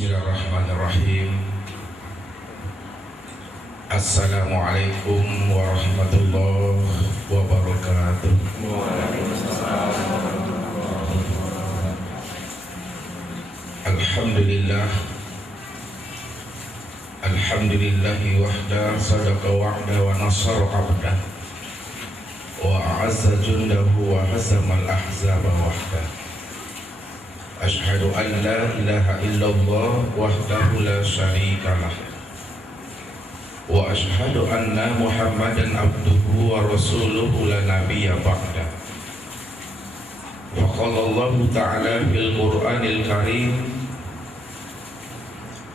Bismillahirrahmanirrahim. Assalamualaikum warahmatullahi wabarakatuh. Alhamdulillah. Alhamdulillahi wahda sadaqa wa'da wa nasara abda wa a'azza jundahu wa hazamal ahzaba wahda. Ashhadu an la ilaha illallah wahdahu la syarika lah wa ashhadu anna Muhammadan abduhu wa rasuluhu la nabiyya ba'da. Wa qala Allah ta'ala fil Qur'anil Karim,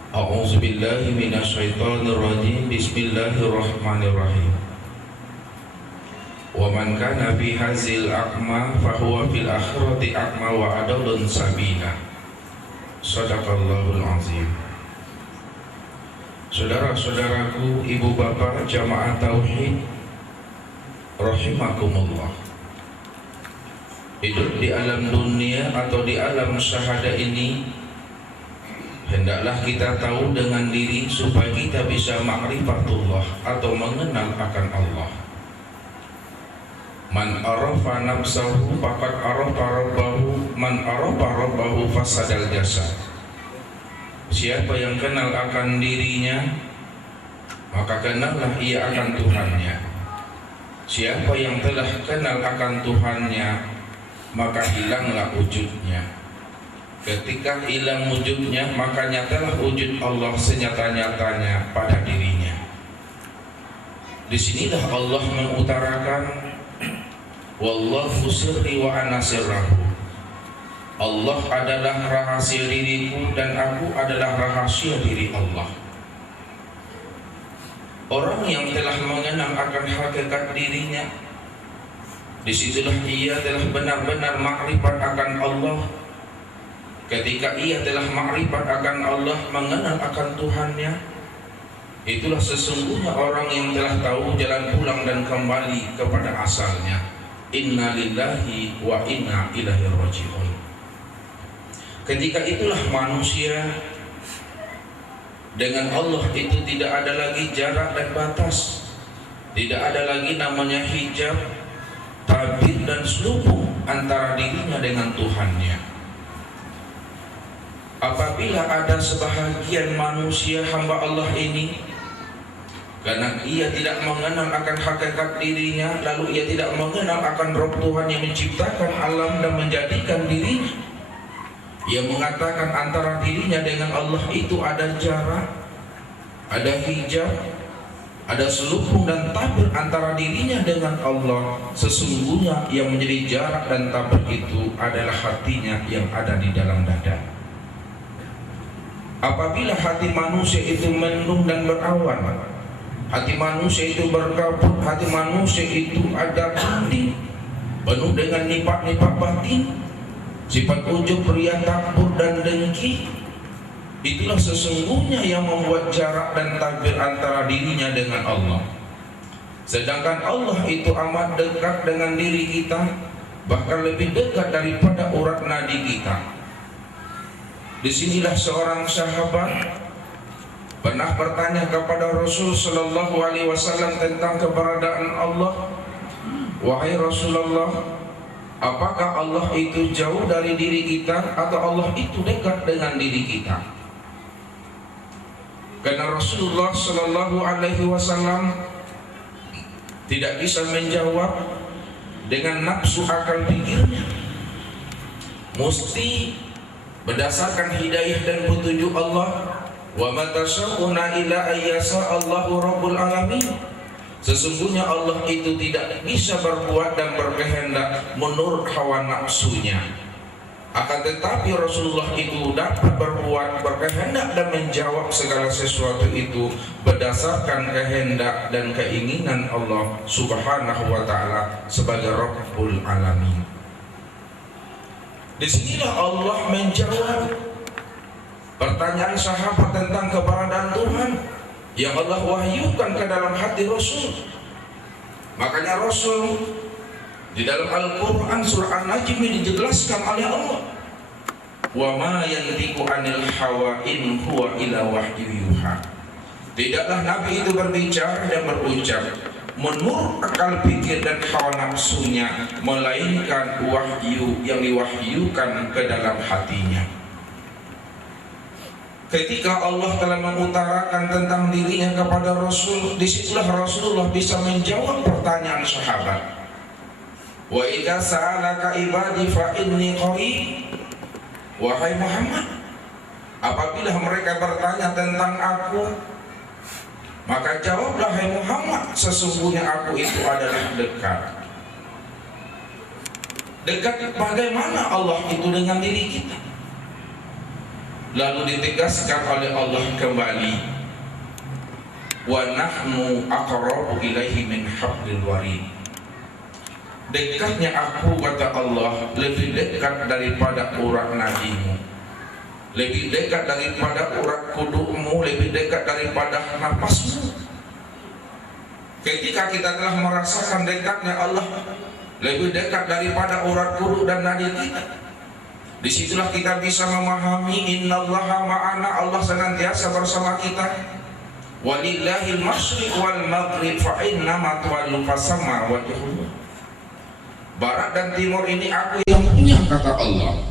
a'udzu billahi minasy syaithanir rajim, bismillahirrahmanirrahim. Wa man kana fi hazil a'ma fa huwa fil akhirati a'ma wa adallun sabila. Shadaqallahul azim. Saudara-saudaraku, ibu bapak jamaah tauhid rahimakumullah. Hidup di alam dunia atau di alam syahada ini, hendaklah kita tahu dengan diri supaya kita bisa ma'rifatullah atau mengenal akan Allah. Man arafa nafsahu faqad arafa rabbahu, man arafa rabbahu fasadal jasad. Siapa yang kenal akan dirinya, maka kenallah ia akan Tuhannya. Siapa yang telah kenal akan Tuhannya, maka hilanglah wujudnya. Ketika hilang wujudnya, maka nyatalah wujud Allah senyata-nyatanya pada dirinya. Disinilah Allah mengutarakan, wallahu sirri wa ana sirrahu. Allah adalah rahasia diriku dan aku adalah rahasia diri Allah. Orang yang telah mengenal akan hakikat dirinya, disitulah ia telah benar-benar makrifat akan Allah. Ketika ia telah makrifat akan Allah, mengenal akan Tuhannya, itulah sesungguhnya orang yang telah tahu jalan pulang dan kembali kepada asalnya. Inna lillahi wa inna ilaihi raji'un. Ketika itulah manusia dengan Allah itu tidak ada lagi jarak dan batas, tidak ada lagi namanya hijab, tabir dan selubung antara dirinya dengan Tuhannya. Apabila ada sebahagian manusia hamba Allah ini, karena ia tidak mengenal akan hakikat dirinya, lalu ia tidak mengenal akan Rabb Tuhan yang menciptakan alam dan menjadikan dirinya, ia mengatakan antara dirinya dengan Allah itu ada jarak, ada hijab, ada selubung dan tabir antara dirinya dengan Allah. Sesungguhnya yang menjadi jarak dan tabir itu adalah hatinya yang ada di dalam dada. Apabila hati manusia itu mendung dan berawan, hati manusia itu berkabut, hati manusia itu ada dinding penuh dengan nifak-nifak batin, sifat ujub, riya, takbur dan dengki, itulah sesungguhnya yang membuat jarak dan tabir antara dirinya dengan Allah. Sedangkan Allah itu amat dekat dengan diri kita, bahkan lebih dekat daripada urat nadi kita. Disinilah seorang sahabat pernah bertanya kepada Rasul Sallallahu Alaihi Wasallam tentang keberadaan Allah. Wahai Rasulullah, apakah Allah itu jauh dari diri kita atau Allah itu dekat dengan diri kita? Karena Rasulullah Sallallahu Alaihi Wasallam tidak bisa menjawab dengan nafsu akal pikirnya, mesti berdasarkan hidayah dan petunjuk Allah. Wa ma tasyauna illa ayyasa Allahu rabbul alamin. Sesungguhnya Allah itu tidak bisa berbuat dan berkehendak menurut hawa nafsunya. Akan tetapi Rasulullah itu dapat berbuat, berkehendak dan menjawab segala sesuatu itu berdasarkan kehendak dan keinginan Allah Subhanahu wa ta'ala sebagai Rabbul Alamin. Disinilah Allah menjawab pertanyaan sahabat tentang keberadaan Tuhan yang Allah wahyukan ke dalam hati Rasul. Makanya Rasul di dalam Al-Quran surah An-Najm ini dijelaskan oleh Allah Wa ma yantiqu 'anil hawa in huwa illa wahyu yuha. Tidaklah Nabi itu berbicara dan berucap menurut akal pikir dan hawa nafsunya, melainkan wahyu yang diwahyukan ke dalam hatinya. Ketika Allah telah mengutarakan tentang dirinya kepada Rasul, disitulah Rasulullah bisa menjawab pertanyaan sahabat. Wa idza sa'alaka ibadi fa inni qarib. Wahai Muhammad, apabila mereka bertanya tentang aku, maka jawablah, hai Muhammad, sesungguhnya aku itu adalah dekat. Dekat bagaimana Allah itu dengan diri kita? Lalu ditegaskan oleh Allah kembali, wa nahnu aqrabu ilaihi min hablil warid. Dekatnya aku, kata Allah, lebih dekat daripada urat nadimu, lebih dekat daripada urat kudumu, lebih dekat daripada napasmu. Ketika kita telah merasakan dekatnya Allah, lebih dekat daripada urat kudu dan nadi kita, disitulah kita bisa memahami innallaha ma'ana, Allah senantiasa bersama kita. Walillahil masyriq wal maghrib fa innama tuwallu fasamma wajhuhu. Barat dan timur ini aku yang punya, kata Allah.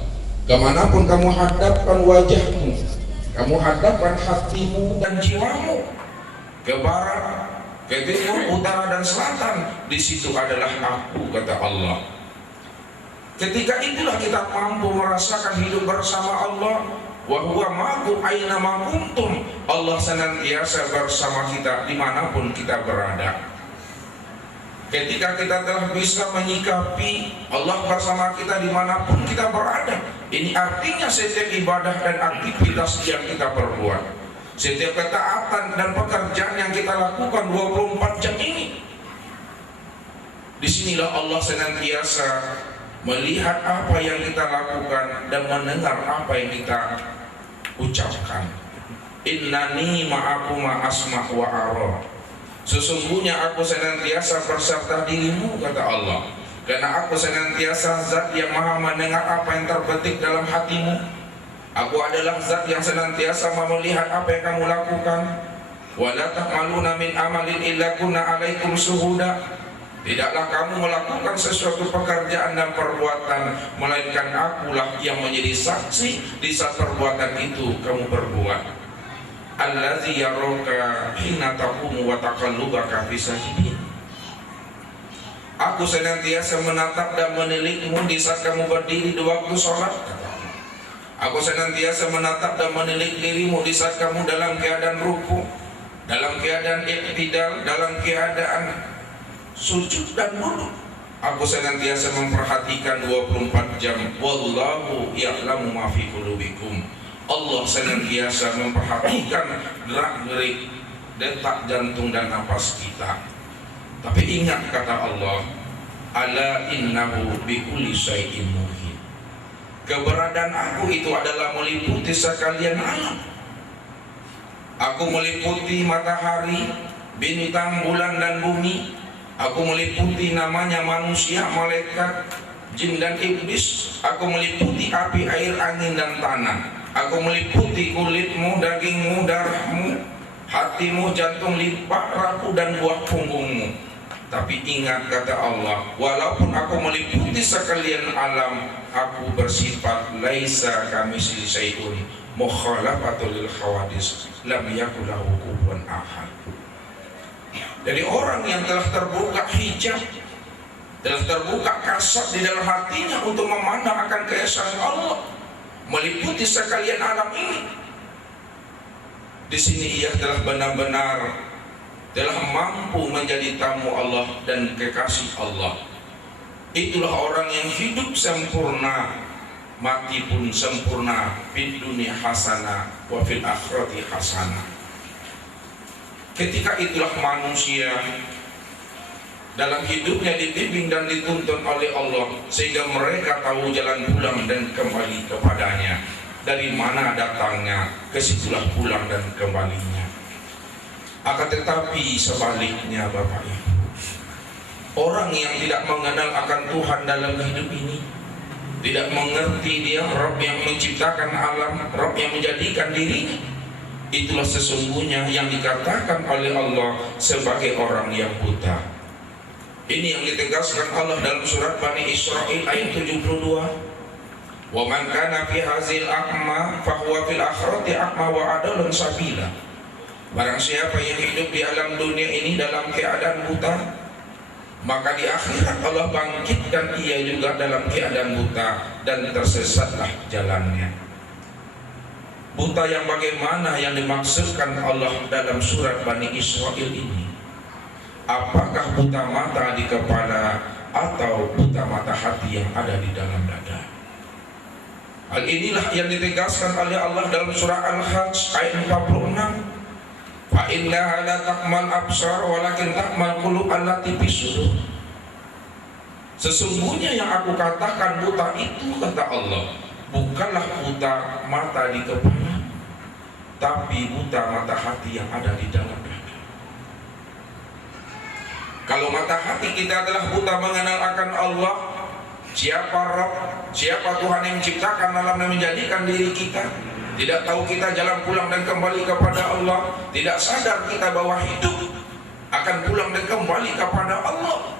Kemanapun kamu hadapkan wajahmu, kamu hadapkan hatimu dan jiwamu, ke barat, ke timur, utara dan selatan, di situ adalah aku, kata Allah. Ketika itulah kita mampu merasakan hidup bersama Allah. Wa huwa ma'akum aina ma kuntum. Allah senantiasa bersama kita dimanapun kita berada. Ketika kita telah bisa menyikapi Allah bersama kita dimanapun kita berada, ini artinya setiap ibadah dan aktivitas yang kita perbuat, setiap ketaatan dan pekerjaan yang kita lakukan 24 jam ini, disinilah Allah senantiasa melihat apa yang kita lakukan dan mendengar apa yang kita ucapkan. Innani ma'akum asma' wa ara. Sesungguhnya aku senantiasa berserta dirimu, kata Allah, karena aku senantiasa zat yang maha mendengar apa yang terbetik dalam hatimu. Aku adalah zat yang senantiasa melihat apa yang kamu lakukan. Wa la ta'maluna min amalin illa kunna 'alaikum syuhuda. Tidaklah kamu melakukan sesuatu pekerjaan dan perbuatan, melainkan akulah yang menjadi saksi di saat perbuatan itu kamu perbuat. Allazi yaraka hina taqumu wa taqallubaka fi sajidin. Aku senantiasa menatap dan menilaimu di saat kamu berdiri di waktu sholat. Aku senantiasa menatap dan menilik dirimu di saat kamu dalam keadaan ruku, dalam keadaan iktidal, dalam keadaan sujud dan duduk. Aku senantiasa memperhatikan 24 jam. Wallahu ya'lamu ma fi qulubikum. Allah senantiasa memperhatikan gerak-gerik detak jantung dan napas kita. Tapi ingat, kata Allah, ala innahu bikulli syai'in muhit. Keberadaan aku itu adalah meliputi sekalian alam. Aku meliputi matahari, bintang, bulan dan bumi. Aku meliputi namanya manusia, malaikat, jin dan iblis. Aku meliputi api, air, angin dan tanah. Aku meliputi kulitmu, dagingmu, darahmu, hatimu, jantung, limpa, raku dan buah punggungmu. Tapi ingat, kata Allah, walaupun aku meliputi sekalian alam, aku bersifat laisa kamitslihi syai'un mukhalafatul lil hawadis lam yakul lahu kufuwan ahad. Jadi orang yang telah terbuka hijab, telah terbuka kasat di dalam hatinya untuk memandang akan keesaan Allah, meliputi sekalian alam ini, di sini ia telah benar-benar telah mampu menjadi tamu Allah dan kekasih Allah. Itulah orang yang hidup sempurna, mati pun sempurna, fid dunya hasanah wa fil akhirati hasanah. Ketika itulah manusia dalam hidupnya dibimbing dan dituntun oleh Allah, sehingga mereka tahu jalan pulang dan kembali kepadanya. Dari mana datangnya, kesitulah pulang dan kembalinya. Akan tetapi sebaliknya, Bapak Ibu, orang yang tidak mengenal akan Tuhan dalam hidup ini, tidak mengerti dia Rabb yang menciptakan alam, Rabb yang menjadikan dirinya. Itulah sesungguhnya yang dikatakan oleh Allah sebagai orang yang buta. Ini yang ditegaskan Allah dalam surat Bani Israil ayat 72. Wa man kana fi hazil a'ma fa huwa fil akhirati a'ma wa adalun sabila. Barang siapa yang hidup di alam dunia ini dalam keadaan buta, maka di akhirat Allah bangkitkan ia juga dalam keadaan buta dan tersesatlah jalannya. Buta yang bagaimana yang dimaksudkan Allah dalam surat Bani Israil ini? Apakah buta mata di kepala atau buta mata hati yang ada di dalam dada? Hal inilah yang ditegaskan oleh Allah dalam surah Al-Hajj ayat 46. Fa innaha la ta'mal absar walakin ta'mal qulub allati fi sudur. Sesungguhnya yang aku katakan buta itu, kata Allah, bukanlah buta mata di kepala, tapi buta mata hati yang ada di dalam dada. Kalau mata hati kita adalah buta mengenal akan Allah, siapa Rabb, siapa Tuhan yang menciptakan alam dan menjadikan diri kita, tidak tahu kita jalan pulang dan kembali kepada Allah, tidak sadar kita bahwa hidup akan pulang dan kembali kepada Allah.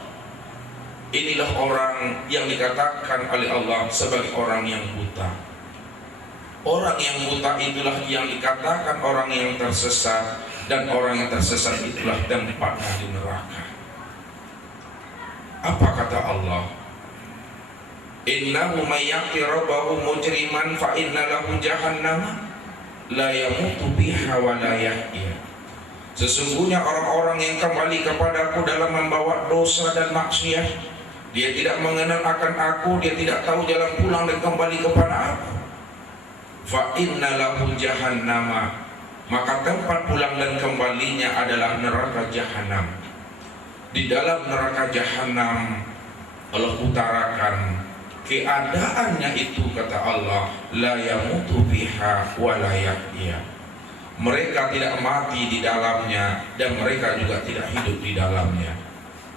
Inilah orang yang dikatakan oleh Allah sebagai orang yang buta. Orang yang buta itulah yang dikatakan orang yang tersesat, dan orang yang tersesat itulah tempatnya di neraka. Apa kata Allah? Innahu may yaqi rabbahu mujriman fa inna lahu jahannam la yamutu biha wa la yahya. Sesungguhnya orang-orang yang kembali kepadaku dalam membawa dosa dan maksiat, dia tidak mengenal akan aku, dia tidak tahu jalan pulang dan kembali kepada aku. Fa inna lahu jahannam, maka tempat pulang dan kembalinya adalah neraka jahanam. Di dalam neraka jahanam Allah utarakan keadaannya itu, kata Allah, la yamutu biha wa la yahya. Mereka tidak mati di dalamnya dan mereka juga tidak hidup di dalamnya,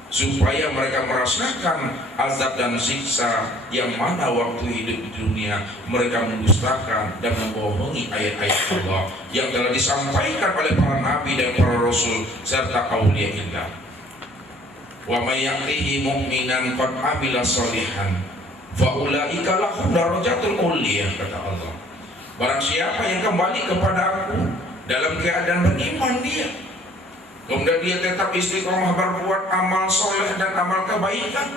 supaya mereka merasakan azab dan siksa yang mana waktu hidup di dunia mereka mendustakan dan membohongi ayat-ayat Allah yang telah disampaikan oleh para nabi dan para rasul serta auliyaillah. Wa may ya'tihi mu'minan qad amila shalihan faulaika lahum darajatul uliyah, kata Allah. Barang siapa yang kembali kepada aku dalam keadaan beriman dia, kemudian dia tetap istiqomah berbuat amal soleh dan amal kebaikan,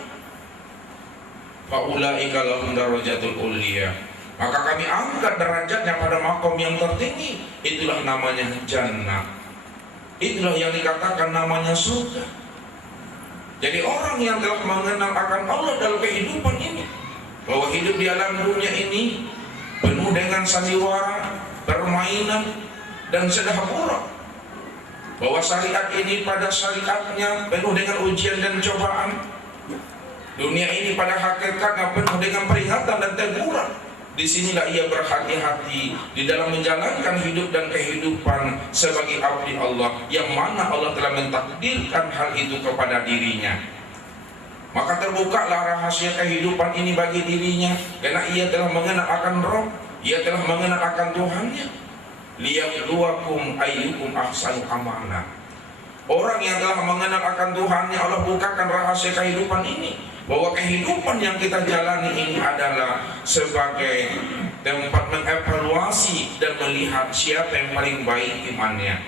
faulaika lahum darajatul uliyah, maka kami angkat derajatnya pada makom yang tertinggi. Itulah namanya jannah, itulah yang dikatakan namanya surga. Jadi orang yang telah mengenal akan Allah dalam kehidupan ini, bahwa hidup di alam dunia ini penuh dengan sandiwara, permainan, dan sedahapura, bahwa syariat ini pada syariatnya penuh dengan ujian dan cobaan. Dunia ini pada hakikatnya penuh dengan peringatan dan teguran. Disinilah ia berhati-hati di dalam menjalankan hidup dan kehidupan sebagai abdi Allah, yang mana Allah telah mentakdirkan hal itu kepada dirinya. Maka terbukalah rahasia kehidupan ini bagi dirinya, karena ia telah mengenal akan Rabb, ia telah mengenal akan Tuhannya. Liyabluwakum ayyukum ahsanu amala. Orang yang telah mengenal akan Tuhannya, Allah bukakan rahasia kehidupan ini, bahwa kehidupan yang kita jalani ini adalah sebagai tempat mengevaluasi dan melihat siapa yang paling baik imannya,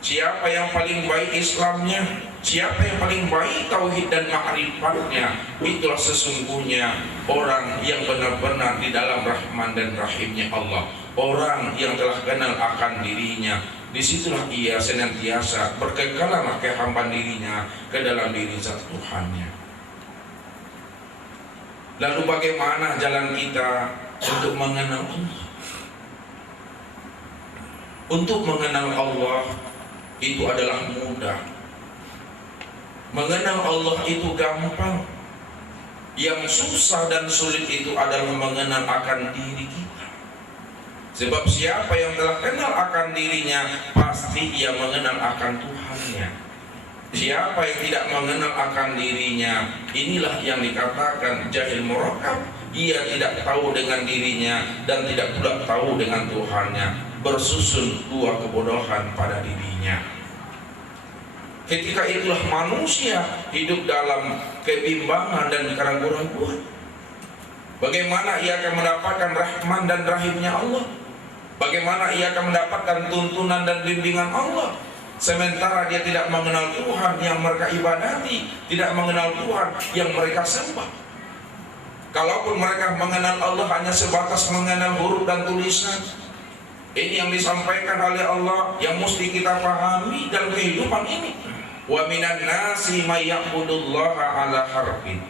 siapa yang paling baik Islamnya, siapa yang paling baik tauhid dan ma'rifatnya. Itulah sesungguhnya orang yang benar-benar di dalam rahman dan rahimnya Allah, orang yang telah kenal akan dirinya. Disitulah ia senantiasa berkekalan kehambaan dirinya ke dalam diri zat Tuhannya. Lalu bagaimana jalan kita untuk mengenal Allah? Untuk mengenal Allah itu adalah mudah. Mengenal Allah itu gampang. Yang susah dan sulit itu adalah mengenal akan diri kita. Sebab siapa yang telah kenal akan dirinya, pasti ia mengenal akan Tuhannya. Siapa yang tidak mengenal akan dirinya, inilah yang dikatakan jahil murakkab, ia tidak tahu dengan dirinya dan tidak pula tahu dengan Tuhannya, bersusun dua kebodohan pada dirinya. Ketika itulah manusia hidup dalam kebimbangan dan keraguan-raguan. Bagaimana ia akan mendapatkan rahman dan rahimnya Allah? Bagaimana ia akan mendapatkan tuntunan dan bimbingan Allah? Sementara dia tidak mengenal Tuhan yang mereka ibadati, tidak mengenal Tuhan yang mereka sembah. Kalaupun mereka mengenal Allah hanya sebatas mengenal huruf dan tulisan, ini yang disampaikan oleh Allah yang mesti kita pahami dalam kehidupan ini. Wa minan nasi may ya'budullaha ala harfin.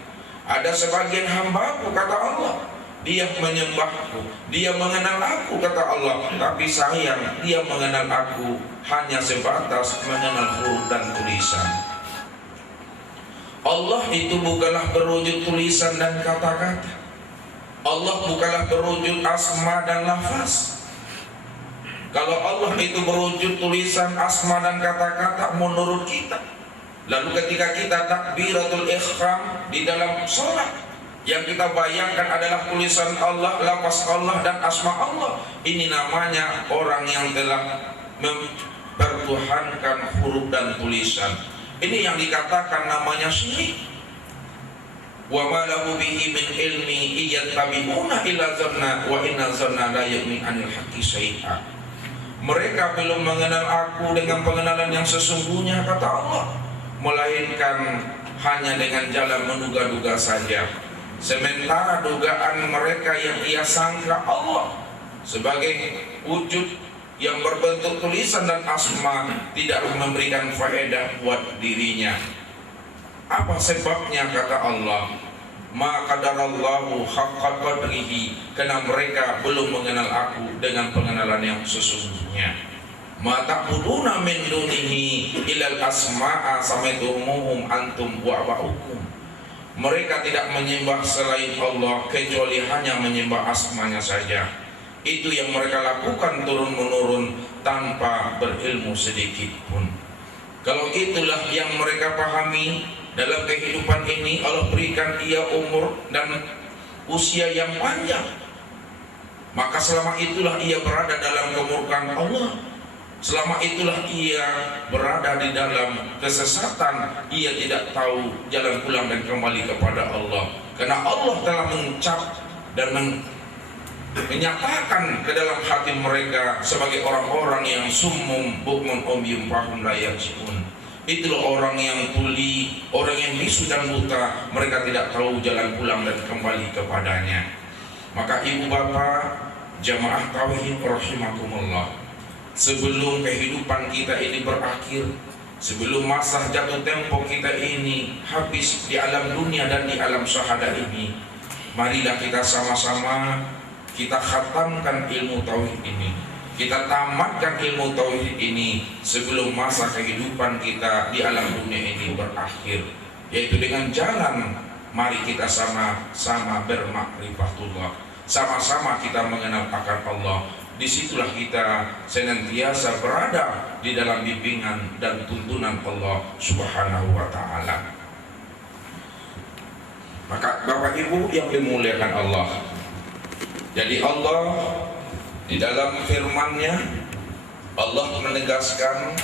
Ada sebagian hambaku, kata Allah, dia menyembahku, dia mengenal aku, kata Allah, tapi sayang dia mengenal aku hanya sebatas mengenal huruf dan tulisan. Allah itu bukanlah berwujud tulisan dan kata-kata. Allah bukanlah berwujud asma dan lafaz. Kalau Allah itu berwujud tulisan, asma dan kata-kata menurut kita, lalu ketika kita takbiratul ihram di dalam sholat, yang kita bayangkan adalah tulisan Allah, lafaz Allah dan asma Allah, ini namanya orang yang telah mempertuhankan huruf dan tulisan. Ini yang dikatakan namanya syirik. Wa ma lahu bihi min ilmi iyattabi'una illa zanna wa inna zanna la yughni 'anil haqqi syai'a. Mereka belum mengenal aku dengan pengenalan yang sesungguhnya, kata Allah, melainkan hanya dengan jalan menduga-duga saja. Sementara dugaan mereka yang ia sangka Allah sebagai wujud yang berbentuk tulisan dan asma tidak memberikan faedah buat dirinya. Apa sebabnya, kata Allah? Ma qadarallahu haqqa qadrihi, karena mereka belum mengenal aku dengan pengenalan yang sesungguhnya. Ma ta'buduna min dunihi ilal asma'a samaitumuhum antum wa aba'ukum. Mereka tidak menyembah selain Allah kecuali hanya menyembah asmanya saja. Itu yang mereka lakukan turun-menurun tanpa berilmu sedikit pun. Kalau itulah yang mereka pahami dalam kehidupan ini, Allah berikan ia umur dan usia yang panjang, maka selama itulah ia berada dalam kemurkaan Allah. Selama itulah ia berada di dalam kesesatan, ia tidak tahu jalan pulang dan kembali kepada Allah. Karena Allah telah mencap dan menyatakan ke dalam hati mereka sebagai orang-orang yang summum bukmun umyum fahum la yarji'un. Itulah orang yang tuli, orang yang bisu dan buta, mereka tidak tahu jalan pulang dan kembali kepadanya. Maka ibu bapak jamaah tauhid rahimakumullah, sebelum kehidupan kita ini berakhir, sebelum masa jatuh tempo kita ini habis di alam dunia dan di alam syahadah ini, marilah kita sama-sama kita khatamkan ilmu tauhid ini, kita tamatkan ilmu tauhid ini sebelum masa kehidupan kita di alam dunia ini berakhir, yaitu dengan jalan mari kita sama-sama bermakrifatullah, sama-sama kita mengenal akan Allah. Disitulah kita senantiasa berada di dalam bimbingan dan tuntunan Allah Subhanahu wa ta'ala. Maka Bapak Ibu yang dimuliakan Allah, jadi Allah di dalam firman-Nya, Allah menegaskan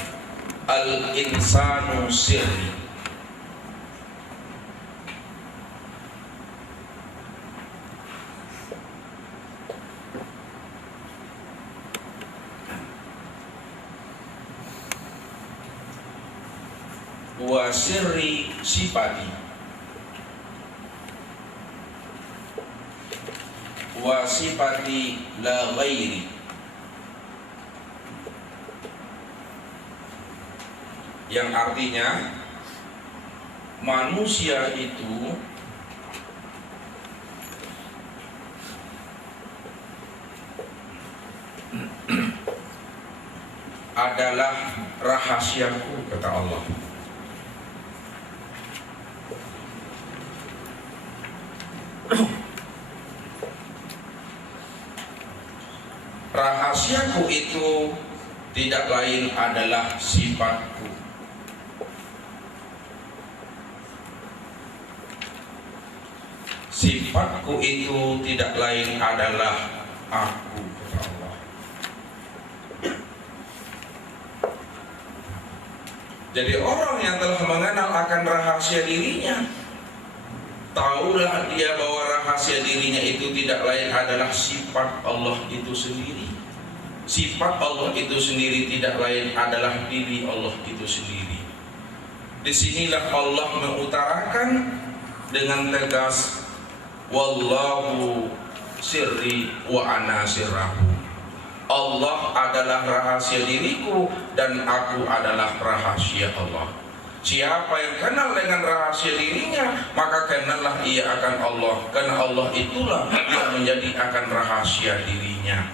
al-insanu sirri. Wa sirri sifati, wa sifati la ghairi, yang artinya manusia itu adalah rahasiaku, kata Allah. Rahasiaku itu tidak lain adalah sifatku. Sifatku itu tidak lain adalah aku, kata Allah. Jadi orang yang telah mengenal akan rahasia dirinya, taulah dia bahwa rahasia dirinya itu tidak lain adalah sifat Allah itu sendiri. Sifat Allah itu sendiri tidak lain adalah diri Allah itu sendiri. Disinilah Allah mengutarakan dengan tegas, wallahu sirri wa ana sirrahu. Allah adalah rahasia diriku dan aku adalah rahasia Allah. Siapa yang kenal dengan rahasia dirinya, maka kenallah ia akan Allah, karena Allah itulah yang menjadi akan rahasia dirinya.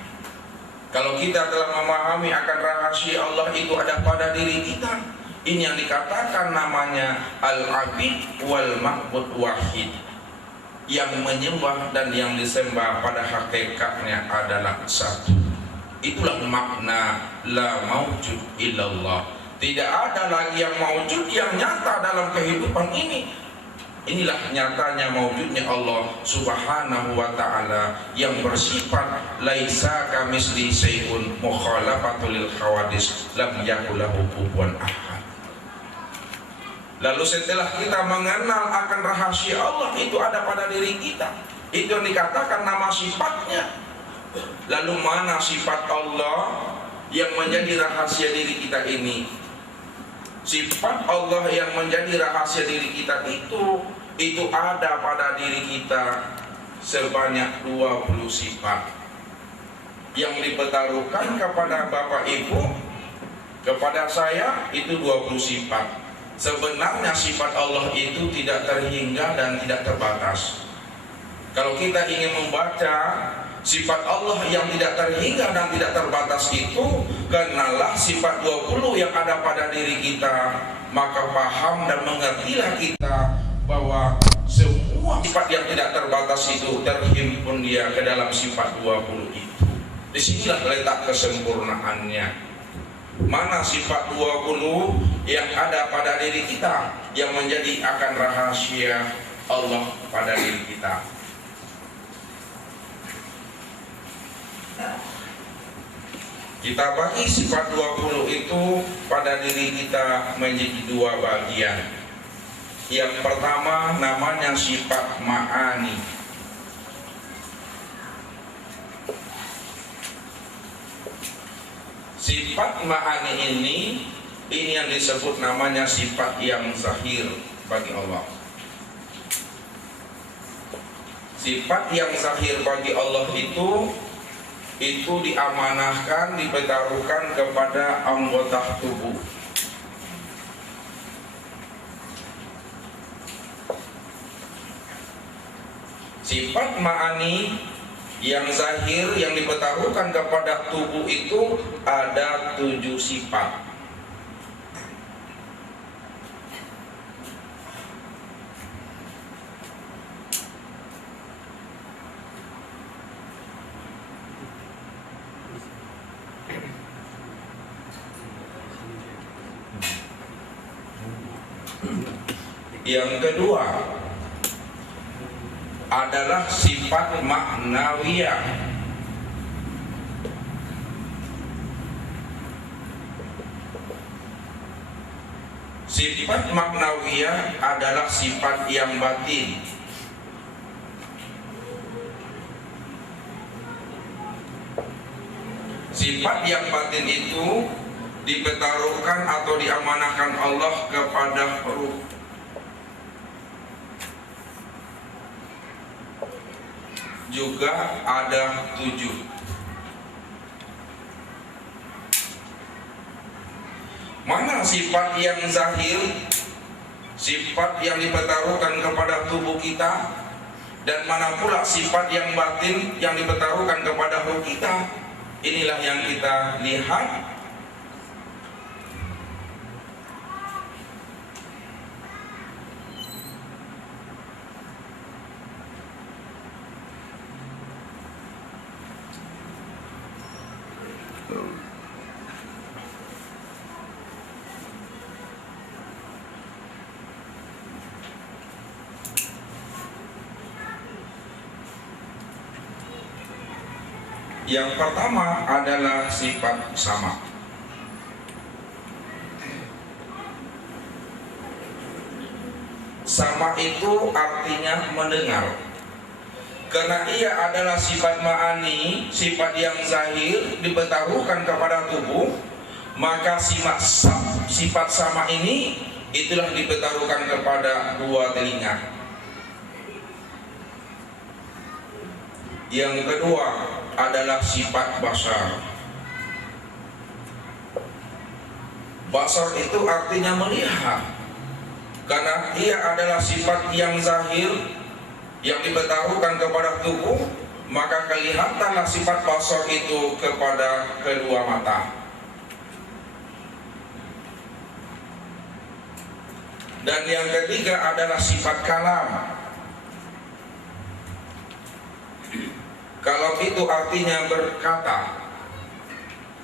Kalau kita telah memahami akan rahasia Allah itu ada pada diri kita, ini yang dikatakan namanya al-abid wal ma'bud wahid. Yang menyembah dan yang disembah pada hakikatnya adalah satu. Itulah makna la maujud illallah. Tidak ada lagi yang maujud yang nyata dalam kehidupan ini. Inilah nyatanya maujudnya Allah subhanahu wa ta'ala yang bersifat laisa kamisli syai'un mukhalafatul lil khawadis lam yakul lahu kufuwan ahad. Lalu setelah kita mengenal akan rahasia Allah itu ada pada diri kita, itu yang dikatakan nama sifatnya. Lalu mana sifat Allah yang menjadi rahasia diri kita ini? Sifat Allah yang menjadi rahasia diri kita itu ada pada diri kita sebanyak 20 sifat yang dipertaruhkan kepada Bapak Ibu, kepada saya itu 20 sifat. Sebenarnya sifat Allah itu tidak terhingga dan tidak terbatas. Kalau kita ingin membaca sifat Allah yang tidak terhingga dan tidak terbatas itu, kenalah sifat 20 yang ada pada diri kita, maka paham dan mengertilah kita bahwa semua sifat yang tidak terbatas itu terhimpun dia ke dalam sifat 20 itu. Disinilah letak kesempurnaannya. Mana sifat 20 yang ada pada diri kita yang menjadi akan rahasia Allah pada diri kita. Kita bagi sifat 20 itu pada diri kita menjadi dua bagian. Yang pertama namanya sifat ma'ani. Sifat ma'ani ini yang disebut namanya sifat yang zahir bagi Allah. Sifat yang zahir bagi Allah itu diamanahkan, dipertaruhkan kepada anggota tubuh. Sifat ma'ani yang zahir yang dipertaruhkan kepada tubuh itu ada 7 sifat. Yang kedua adalah sifat maknawiyah. Sifat maknawiyah adalah sifat yang batin. Sifat yang batin itu dipertaruhkan atau diamanahkan Allah kepada ruh. Juga ada 7. Mana sifat yang zahir, sifat yang dipertaruhkan kepada tubuh kita, dan mana pula sifat yang batin yang dipertaruhkan kepada ruh kita. Inilah yang kita lihat. Yang pertama adalah sifat sama. Sama itu artinya mendengar. Karena ia adalah sifat ma'ani, sifat yang zahir diberitahukan kepada tubuh, maka sifat sama ini itulah diberitahukan kepada dua telinga. Yang kedua adalah sifat basar. Basar itu artinya melihat. Karena ia adalah sifat yang zahir yang diberitahukan kepada tubuh, maka kelihatanlah sifat basar itu kepada kedua mata. Dan yang ketiga adalah sifat kalam. Kalam itu artinya berkata.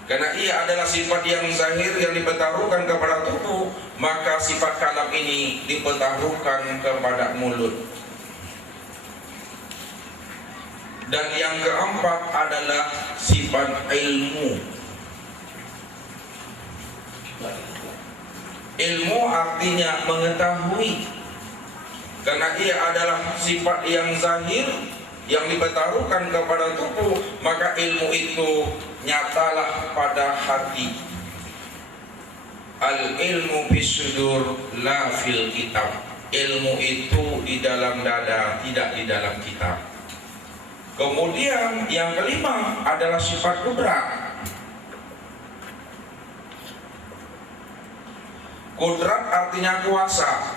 Karena ia adalah sifat yang zahir yang diberitahukan kepada tubuh, maka sifat kalam ini diberitahukan kepada mulut. Dan yang keempat adalah sifat ilmu. Ilmu artinya mengetahui. Karena ia adalah sifat yang zahir yang diberitahukan kepada tubuh, maka ilmu itu nyatalah pada hati. Al ilmu bisudur la fil kitab. Ilmu itu di dalam dada, tidak di dalam kitab. Kemudian yang kelima adalah sifat kudrat. Kudrat artinya kuasa.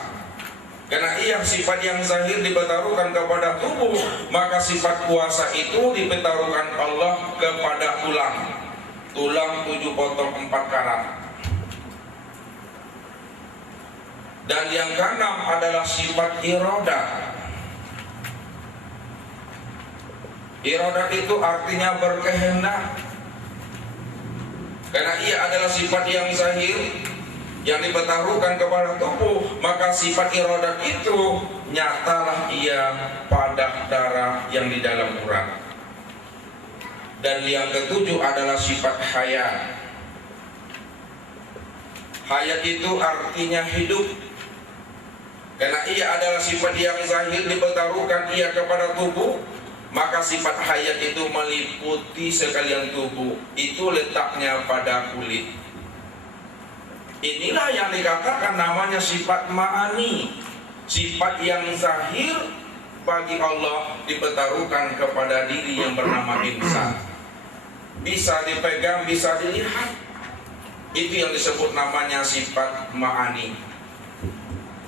Karena ia sifat yang zahir diberitahukan kepada tubuh, maka sifat kuasa itu diberitahukan Allah kepada tulang. Tulang 7 potong 4 karat. Dan yang keenam adalah sifat iradah. Iradah itu artinya berkehendak. Karena ia adalah sifat yang zahir yang diberitahukan kepada tubuh, maka sifat iradah itu nyatalah ia pada darah yang di dalam urat. Dan yang ketujuh adalah sifat hayat. Hayat itu artinya hidup. Karena ia adalah sifat yang zahir diberitahukan ia kepada tubuh, maka sifat hayat itu meliputi sekalian tubuh. Itu letaknya pada kulit. Inilah yang dikatakan namanya sifat ma'ani. Sifat yang zahir bagi Allah diberitahukan kepada diri yang bernama insan. Bisa dipegang, bisa dilihat. Itu yang disebut namanya sifat ma'ani.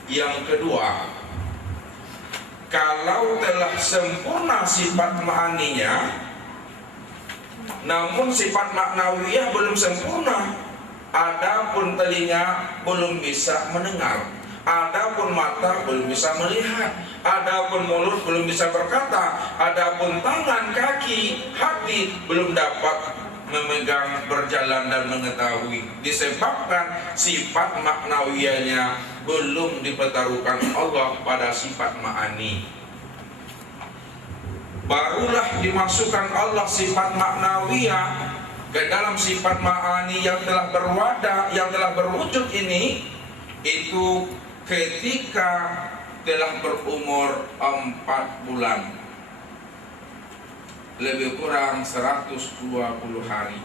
Yang kedua, kalau telah sempurna sifat ma'aninya, namun sifat maknawiyah belum sempurna. Adapun telinga belum bisa mendengar, adapun mata belum bisa melihat, adapun mulut belum bisa berkata, adapun tangan, kaki, hati belum dapat memegang, berjalan dan mengetahui, disebabkan sifat maknawiyahnya belum dipertaruhkan Allah pada sifat ma'ani. Barulah dimasukkan Allah sifat maknawiyah ke dalam sifat ma'ani yang telah berwadah, yang telah berwujud ini, itu ketika telah berumur 4 bulan, lebih kurang 120 hari.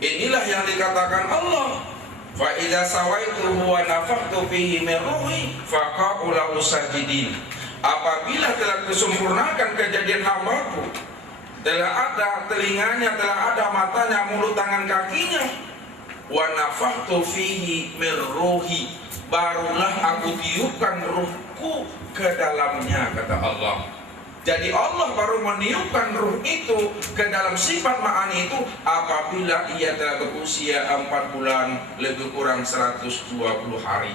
Inilah yang dikatakan Allah, fa idza sawaituhu wa nafakhtu fihi min ruhi faqa'u lahu sajidin. Apabila telah disempurnakan kejadian hambaku, telah ada telinganya, telah ada matanya, mulut, tangan, kakinya, wa nafakhtu fihi min ruhi, barulah aku tiupkan ruhku ke dalamnya, kata Allah. Jadi Allah baru meniupkan ruh itu ke dalam sifat ma'ani itu apabila ia telah berusia 4 bulan, lebih kurang 120 hari.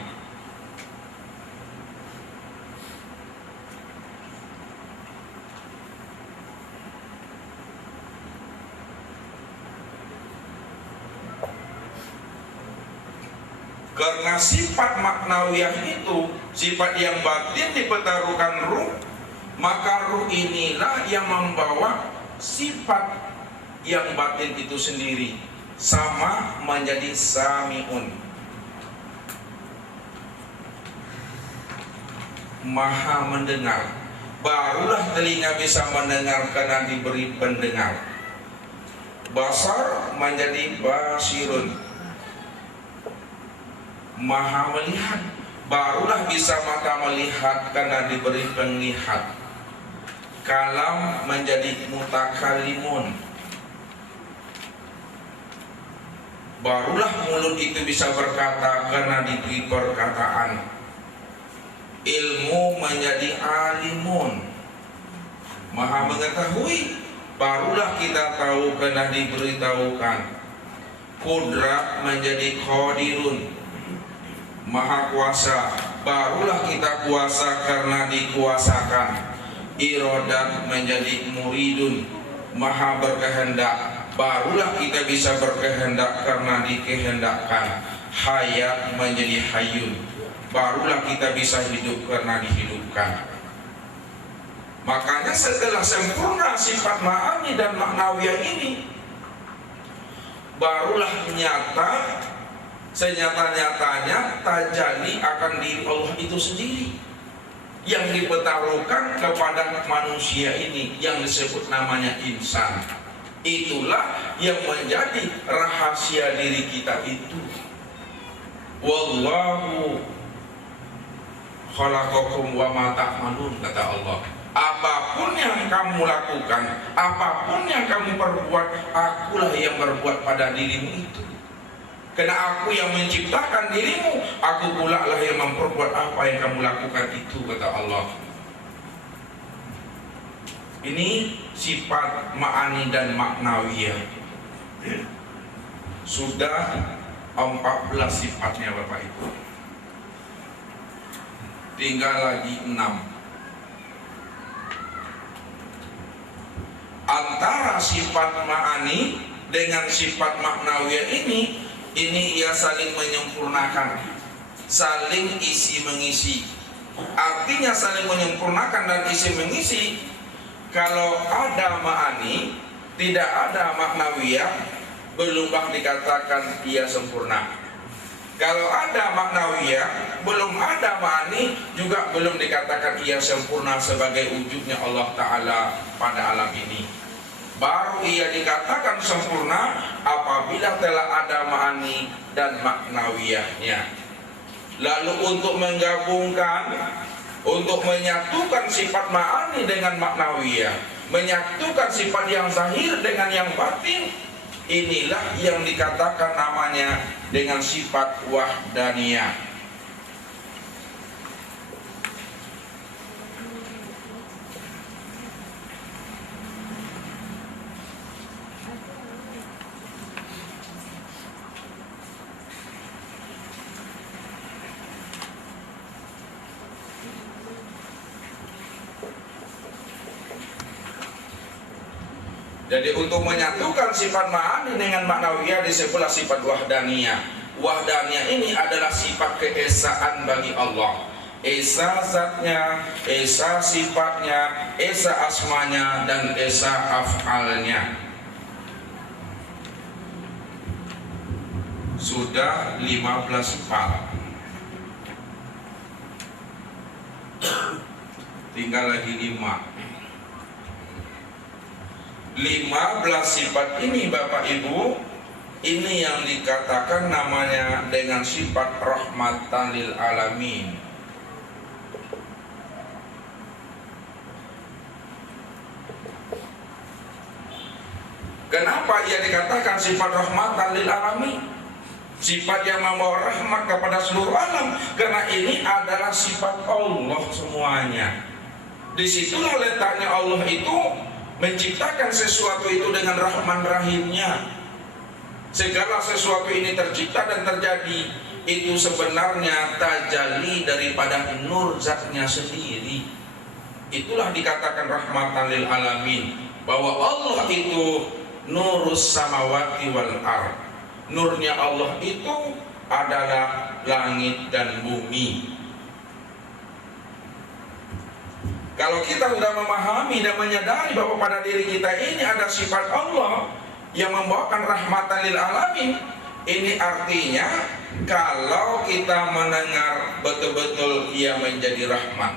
Karena sifat maknawiyah itu, sifat yang batin dipertaruhkan ruh, maka ruh inilah yang membawa sifat yang batin itu sendiri sama menjadi samiun, maha mendengar. Barulah telinga bisa mendengar karena diberi pendengar. Basar menjadi basirun, maha melihat. Barulah bisa mata melihat karena diberi penglihat. Kalam menjadi mutakalimun, barulah mulut itu bisa berkata karena diberi perkataan. Ilmu menjadi alimun, maha mengetahui. Barulah kita tahu karena diberitahukan. Kudrat menjadi qadirun, maha kuasa. Barulah kita kuasa karena dikuasakan. Iradat menjadi muridun, maha berkehendak. Barulah kita bisa berkehendak karena dikehendakkan. Hayat menjadi hayyun, barulah kita bisa hidup karena dihidupkan. Makanya setelah sempurna sifat ma'ani dan ma'nawiyah ini, barulah nyata, senyata-nyatanya tajalli akan diri Allah itu sendiri yang dipertaruhkan kepada manusia ini yang disebut namanya insan. Itulah yang menjadi rahasia diri kita itu. Wallahu khalaqakum wa ma ta'malun, kata Allah. Apapun yang kamu lakukan, apapun yang kamu perbuat, akulah yang berbuat pada dirimu itu. Karena aku yang menciptakan dirimu, aku pula lah yang memperbuat apa yang kamu lakukan itu, kata Allah. Ini sifat ma'ani dan ma'nawiyah. Sudah 14 sifatnya Bapak Ibu. Tinggal lagi 6. Antara sifat ma'ani dengan sifat ma'nawiyah ini ia saling menyempurnakan, saling isi mengisi. Artinya saling menyempurnakan dan isi mengisi. Kalau ada ma'ani, tidak ada ma'nawiyah, belumlah dikatakan ia sempurna. Kalau ada ma'nawiyah, belum ada ma'ani, juga belum dikatakan ia sempurna sebagai wujudnya Allah Ta'ala pada alam ini. Baru ia dikatakan sempurna apabila telah ada ma'ani dan ma'nawiyahnya. Lalu untuk menggabungkan, untuk menyatukan sifat ma'ani dengan ma'nawiyah, menyatukan sifat yang zahir dengan yang batin, inilah yang dikatakan namanya dengan sifat wahdaniyah. Jadi untuk menyatukan sifat ma'ani dengan ma'nawiyah disebutlah sifat wahdaniyah. Wahdaniyah ini adalah sifat keesaan bagi Allah. Esa zatnya, esa sifatnya, esa asmanya, dan esa af'alnya. Sudah 15 hal. Tinggal lagi 5. 15 sifat ini Bapak Ibu, ini yang dikatakan namanya dengan sifat rahmatan lil alamin. Kenapa ia dikatakan sifat rahmatan lil alamin? Sifat yang membawa rahmat kepada seluruh alam, karena ini adalah sifat Allah semuanya. Disitulah letaknya Allah itu menciptakan sesuatu itu dengan rahman rahimnya. Segala sesuatu ini tercipta dan terjadi, itu sebenarnya tajalli daripada nur zatnya sendiri. Itulah dikatakan rahmatan lil alamin, bahwa Allah itu nurus samawati wal ard. Nurnya Allah itu adalah langit dan bumi. Kalau kita sudah memahami dan menyadari bahwa pada diri kita ini ada sifat Allah yang membawakan rahmatan lil alamin, ini artinya kalau kita mendengar betul-betul ia menjadi rahmat.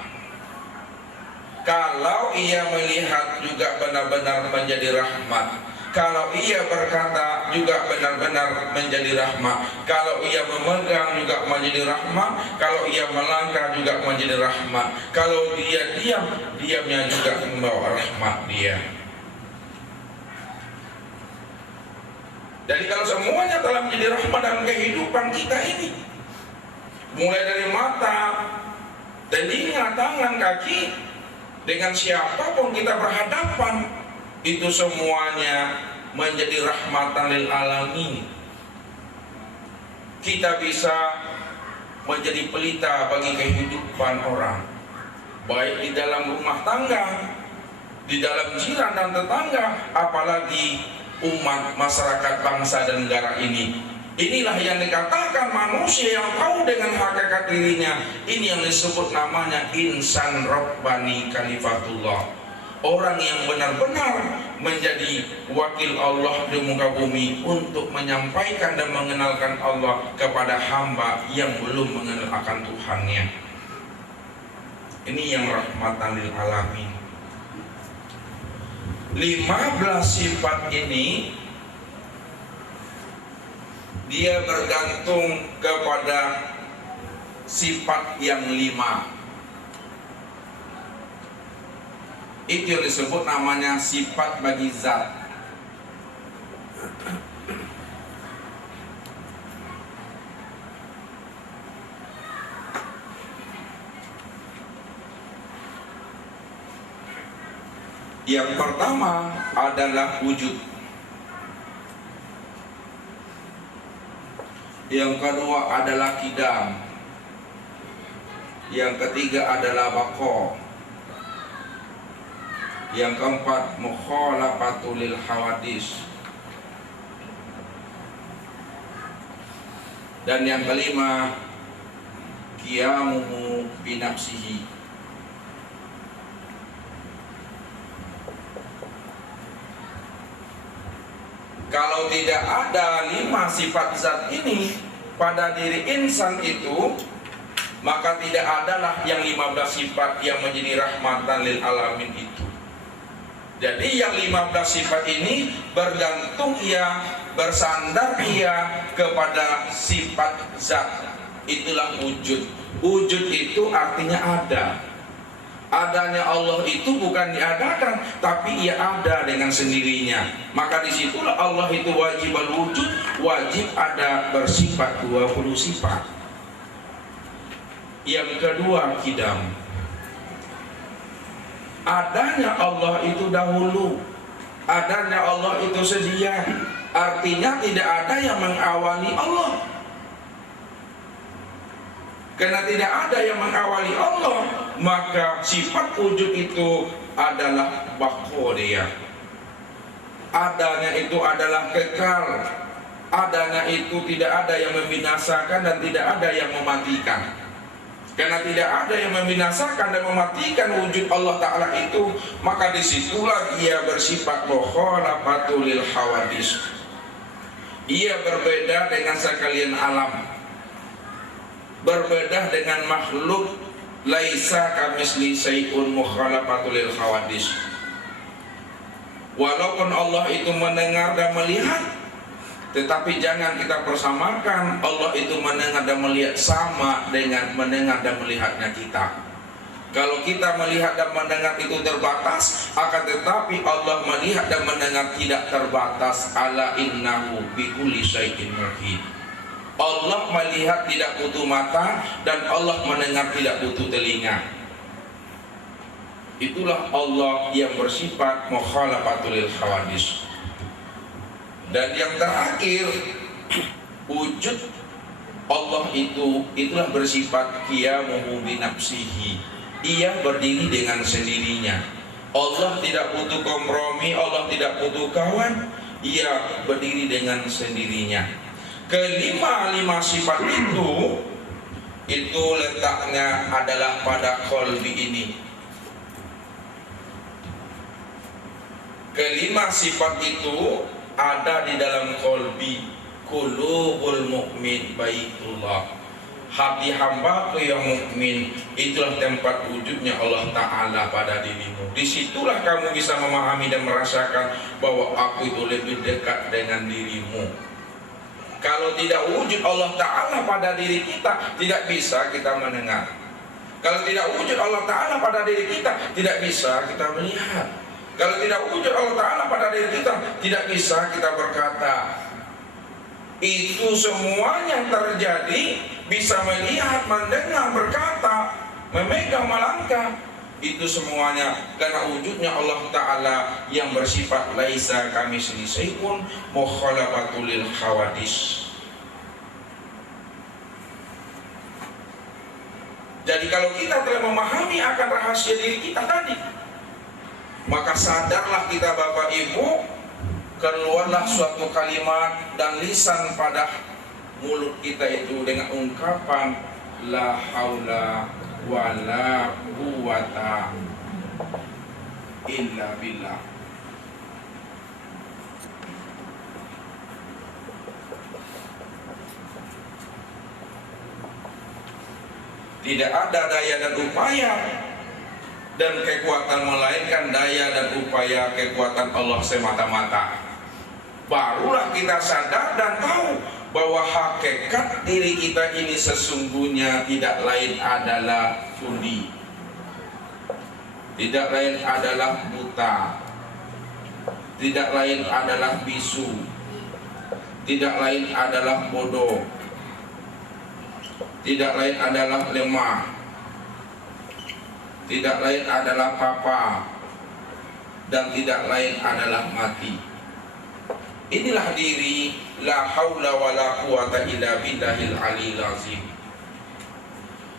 Kalau ia melihat juga benar-benar menjadi rahmat. Kalau ia berkata juga benar-benar menjadi rahmat. Kalau ia memegang juga menjadi rahmat. Kalau ia melangkah juga menjadi rahmat. Kalau dia diam, diamnya juga membawa rahmat dia. Jadi kalau semuanya telah menjadi rahmat dalam kehidupan kita ini, mulai dari mata, telinga, tangan, kaki, dengan siapapun kita berhadapan, itu semuanya menjadi rahmatan lil alamin. Kita bisa menjadi pelita bagi kehidupan orang, baik di dalam rumah tangga, di dalam jiran dan tetangga, apalagi umat, masyarakat, bangsa dan negara ini. Inilah yang dikatakan manusia yang tahu dengan hakikat dirinya. Ini yang disebut namanya insan Rabbani Kalifatullah. Orang yang benar-benar menjadi wakil Allah di muka bumi untuk menyampaikan dan mengenalkan Allah kepada hamba yang belum mengenal akan Tuhannya. Ini yang rahmatan lil alamin. 15 sifat ini dia bergantung kepada sifat yang 5. Itu yang disebut namanya sifat bagi zat. Yang pertama adalah wujud. Yang kedua adalah qidam. Yang ketiga adalah baqa. Yang keempat mukhalafatul lil hawadis. Dan yang kelima qiyamuhu bi nafsihi. Kalau tidak ada 5 sifat zat ini pada diri insan itu, maka tidak adalah yang 15 sifat yang menjadi rahmatan lil alamin itu. Jadi yang 15 sifat ini bergantung ia, bersandar ia kepada sifat zat. Itulah wujud. Wujud itu artinya ada. Adanya Allah itu bukan diadakan, tapi ia ada dengan sendirinya. Maka disitulah Allah itu wajib al-wujud, wajib ada, bersifat 20 sifat. Yang kedua qidam. Adanya Allah itu dahulu, adanya Allah itu sedia. Artinya tidak ada yang mengawali Allah. Karena tidak ada yang mengawali Allah, maka sifat wujud itu adalah baqa dia. Adanya itu adalah kekal. Adanya itu tidak ada yang membinasakan dan tidak ada yang mematikan. Karena tidak ada yang membinasakan dan mematikan wujud Allah Ta'ala itu, maka disitulah ia bersifat mukhalafatul lil hawadis. Ia berbeda dengan sekalian alam, berbeda dengan makhluk. Laisa kamisli syai'un mukhalafatul lil hawadis. Walaupun Allah itu mendengar dan melihat, tetapi jangan kita persamakan Allah itu mendengar dan melihat sama dengan mendengar dan melihatnya kita. Kalau kita melihat dan mendengar itu terbatas, akan tetapi Allah melihat dan mendengar tidak terbatas. Ala innahu bikulli syai'in muhit. Allah melihat tidak butuh mata, dan Allah mendengar tidak butuh telinga. Itulah Allah yang bersifat mukhalafatul lil hawadis. Dan yang terakhir, wujud Allah itu itulah bersifat qiyamuhu bi nafsihi. Ia berdiri dengan sendirinya. Allah tidak butuh kompromi, Allah tidak butuh kawan. Ia berdiri dengan sendirinya. Kelima sifat itu letaknya adalah pada qalbi ini. Kelima sifat itu ada di dalam qalbi. Qulubul mu'min baitullah. Hati hamba yang mukmin itulah tempat wujudnya Allah Ta'ala pada dirimu. Disitulah kamu bisa memahami dan merasakan bahwa aku itu lebih dekat dengan dirimu. Kalau tidak wujud Allah Ta'ala pada diri kita, tidak bisa kita mendengar. Kalau tidak wujud Allah Ta'ala pada diri kita, tidak bisa kita melihat. Kalau tidak wujud Allah Ta'ala pada diri kita, tidak bisa kita berkata. Itu semuanya terjadi, bisa melihat, mendengar, berkata, memegang, melangkah. Itu semuanya karena wujudnya Allah Ta'ala yang bersifat laisa kamitslihi syai'un mukhalafatul lil hawadis. Jadi kalau kita telah memahami akan rahasia diri kita tadi, maka sadarlah kita Bapak Ibu, keluarlah suatu kalimat dan lisan pada mulut kita itu dengan ungkapan la haula wala quwata illa billah. Tidak ada daya dan upaya dan kekuatan melainkan daya dan upaya kekuatan Allah semata-mata. Barulah kita sadar dan tahu bahwa hakikat diri kita ini sesungguhnya tidak lain adalah tuli, tidak lain adalah buta, tidak lain adalah bisu, tidak lain adalah bodoh, tidak lain adalah lemah, tidak lain adalah papa, dan tidak lain adalah mati. Inilah diri la haula wala quwata illa billahil aliyil azim.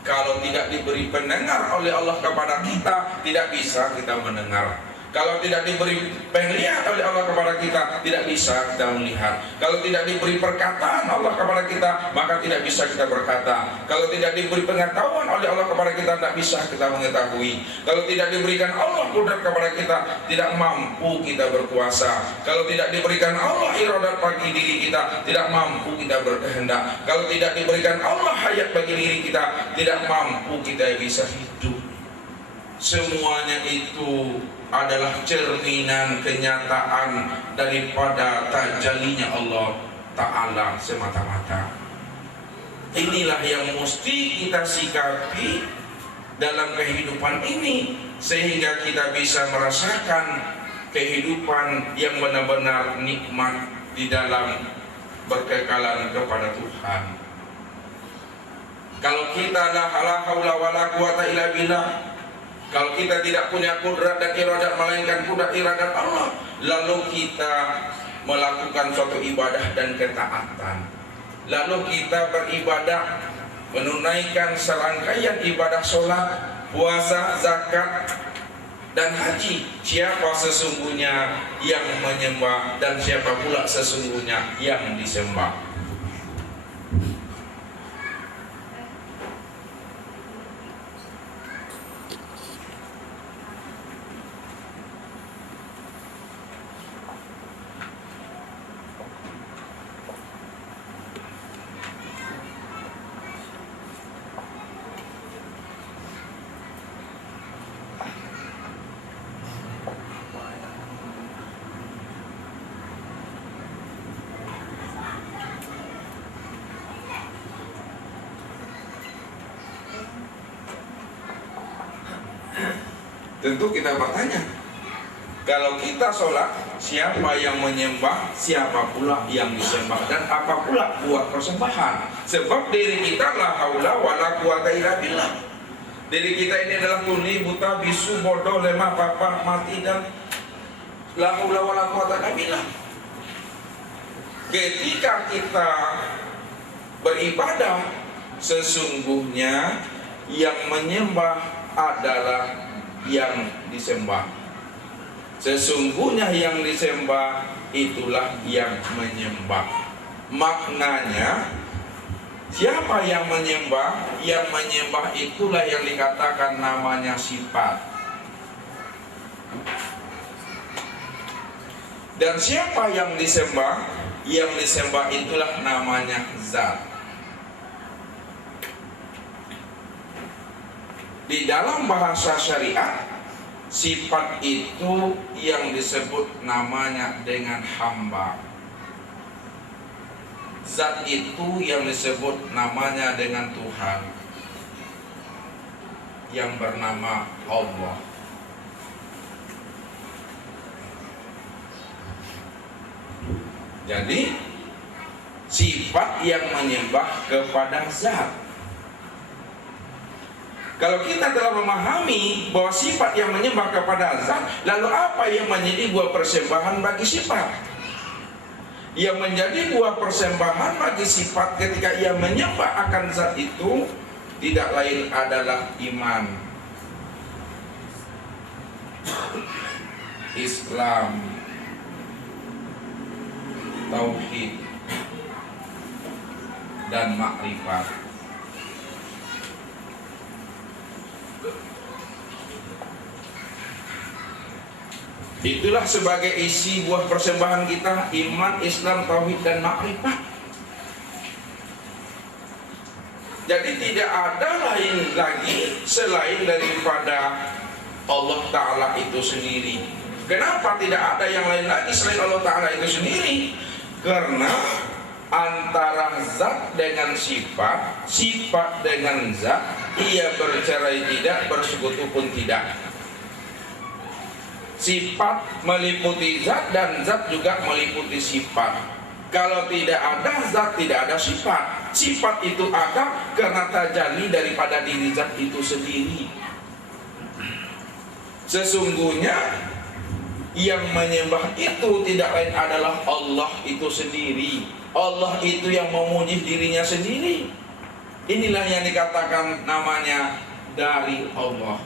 Kalau tidak diberi pendengar oleh Allah kepada kita, tidak bisa kita mendengar. Kalau tidak diberi penglihatan oleh Allah kepada kita, tidak bisa kita melihat. Kalau tidak diberi perkataan Allah kepada kita, maka tidak bisa kita berkata. Kalau tidak diberi pengetahuan oleh Allah kepada kita, tidak bisa kita mengetahui. Kalau tidak diberikan Allah kudrat kepada kita, tidak mampu kita berkuasa. Kalau tidak diberikan Allah iradat bagi diri kita, tidak mampu kita berkehendak. Kalau tidak diberikan Allah hayat bagi diri kita, tidak mampu kita bisa hidup. Semuanya itu adalah cerminan kenyataan daripada tajalinya Allah Ta'ala semata-mata. Inilah yang mesti kita sikapi dalam kehidupan ini, sehingga kita bisa merasakan kehidupan yang benar-benar nikmat di dalam berkekalan kepada Tuhan. Kalau kita la haula wala quwata illa billah, kalau kita tidak punya kudrat dan iradat melainkan kudrat iradat Allah, lalu kita melakukan suatu ibadah dan ketaatan, lalu kita beribadah, menunaikan serangkaian ibadah sholat, puasa, zakat, dan haji. Siapa sesungguhnya yang menyembah dan siapa pula sesungguhnya yang disembah? Tentu kita bertanya, kalau kita sholat, siapa yang menyembah, siapa pula yang disembah, dan apa pula buat persembahan? Sebab diri kita la haula wala quwata illa billah. Diri kita ini adalah tuli, buta, bisu, bodoh, lemah, papa, mati, dan la haula wala quwata illa billah. Ketika kita beribadah, sesungguhnya yang menyembah adalah yang disembah. Sesungguhnya yang disembah itulah yang menyembah. Maknanya, siapa yang menyembah? Yang menyembah itulah yang dikatakan namanya sifat. Dan siapa yang disembah? Yang disembah itulah namanya zat. Di dalam bahasa syariat, sifat itu yang disebut namanya dengan hamba. Zat itu yang disebut namanya dengan Tuhan, yang bernama Allah. Jadi sifat yang menyembah kepada zat. Kalau kita telah memahami bahwa sifat yang menyembah kepada zat, lalu apa yang menjadi buah persembahan bagi sifat? Yang menjadi buah persembahan bagi sifat ketika ia menyembah akan zat itu tidak lain adalah iman, Islam, tauhid, dan makrifat. Itulah sebagai isi buah persembahan kita, iman, Islam, tauhid, dan makrifat. Jadi tidak ada lain lagi selain daripada Allah Ta'ala itu sendiri. Kenapa tidak ada yang lain lagi selain Allah Ta'ala itu sendiri? Karena antara zat dengan sifat, sifat dengan zat, ia bercerai tidak, bersekutu pun tidak. Sifat meliputi zat dan zat juga meliputi sifat. Kalau tidak ada zat, tidak ada sifat. Sifat itu ada karena tajalli daripada diri zat itu sendiri. Sesungguhnya yang menyembah itu tidak lain adalah Allah itu sendiri. Allah itu yang memuji dirinya sendiri. Inilah yang dikatakan namanya dari Allah,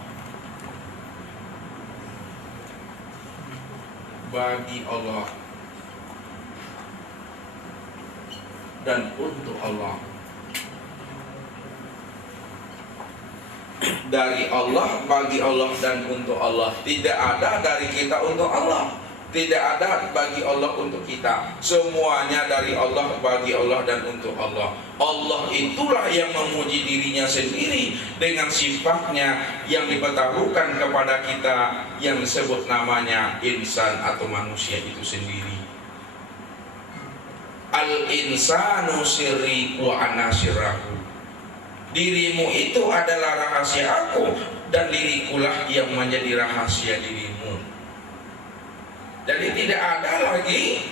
bagi Allah, dan untuk Allah. Dari Allah, bagi Allah, dan untuk Allah. Tidak ada dari kita untuk Allah, tidak ada bagi Allah untuk kita. Semuanya dari Allah, bagi Allah, dan untuk Allah. Allah itulah yang memuji dirinya sendiri dengan sifatnya yang diberitahukan kepada kita, yang disebut namanya insan atau manusia itu sendiri. Al-insanu sirri wa ana sirrahu. Dirimu itu adalah rahasia aku, dan dirikulah yang menjadi rahasia dirimu. Jadi tidak ada lagi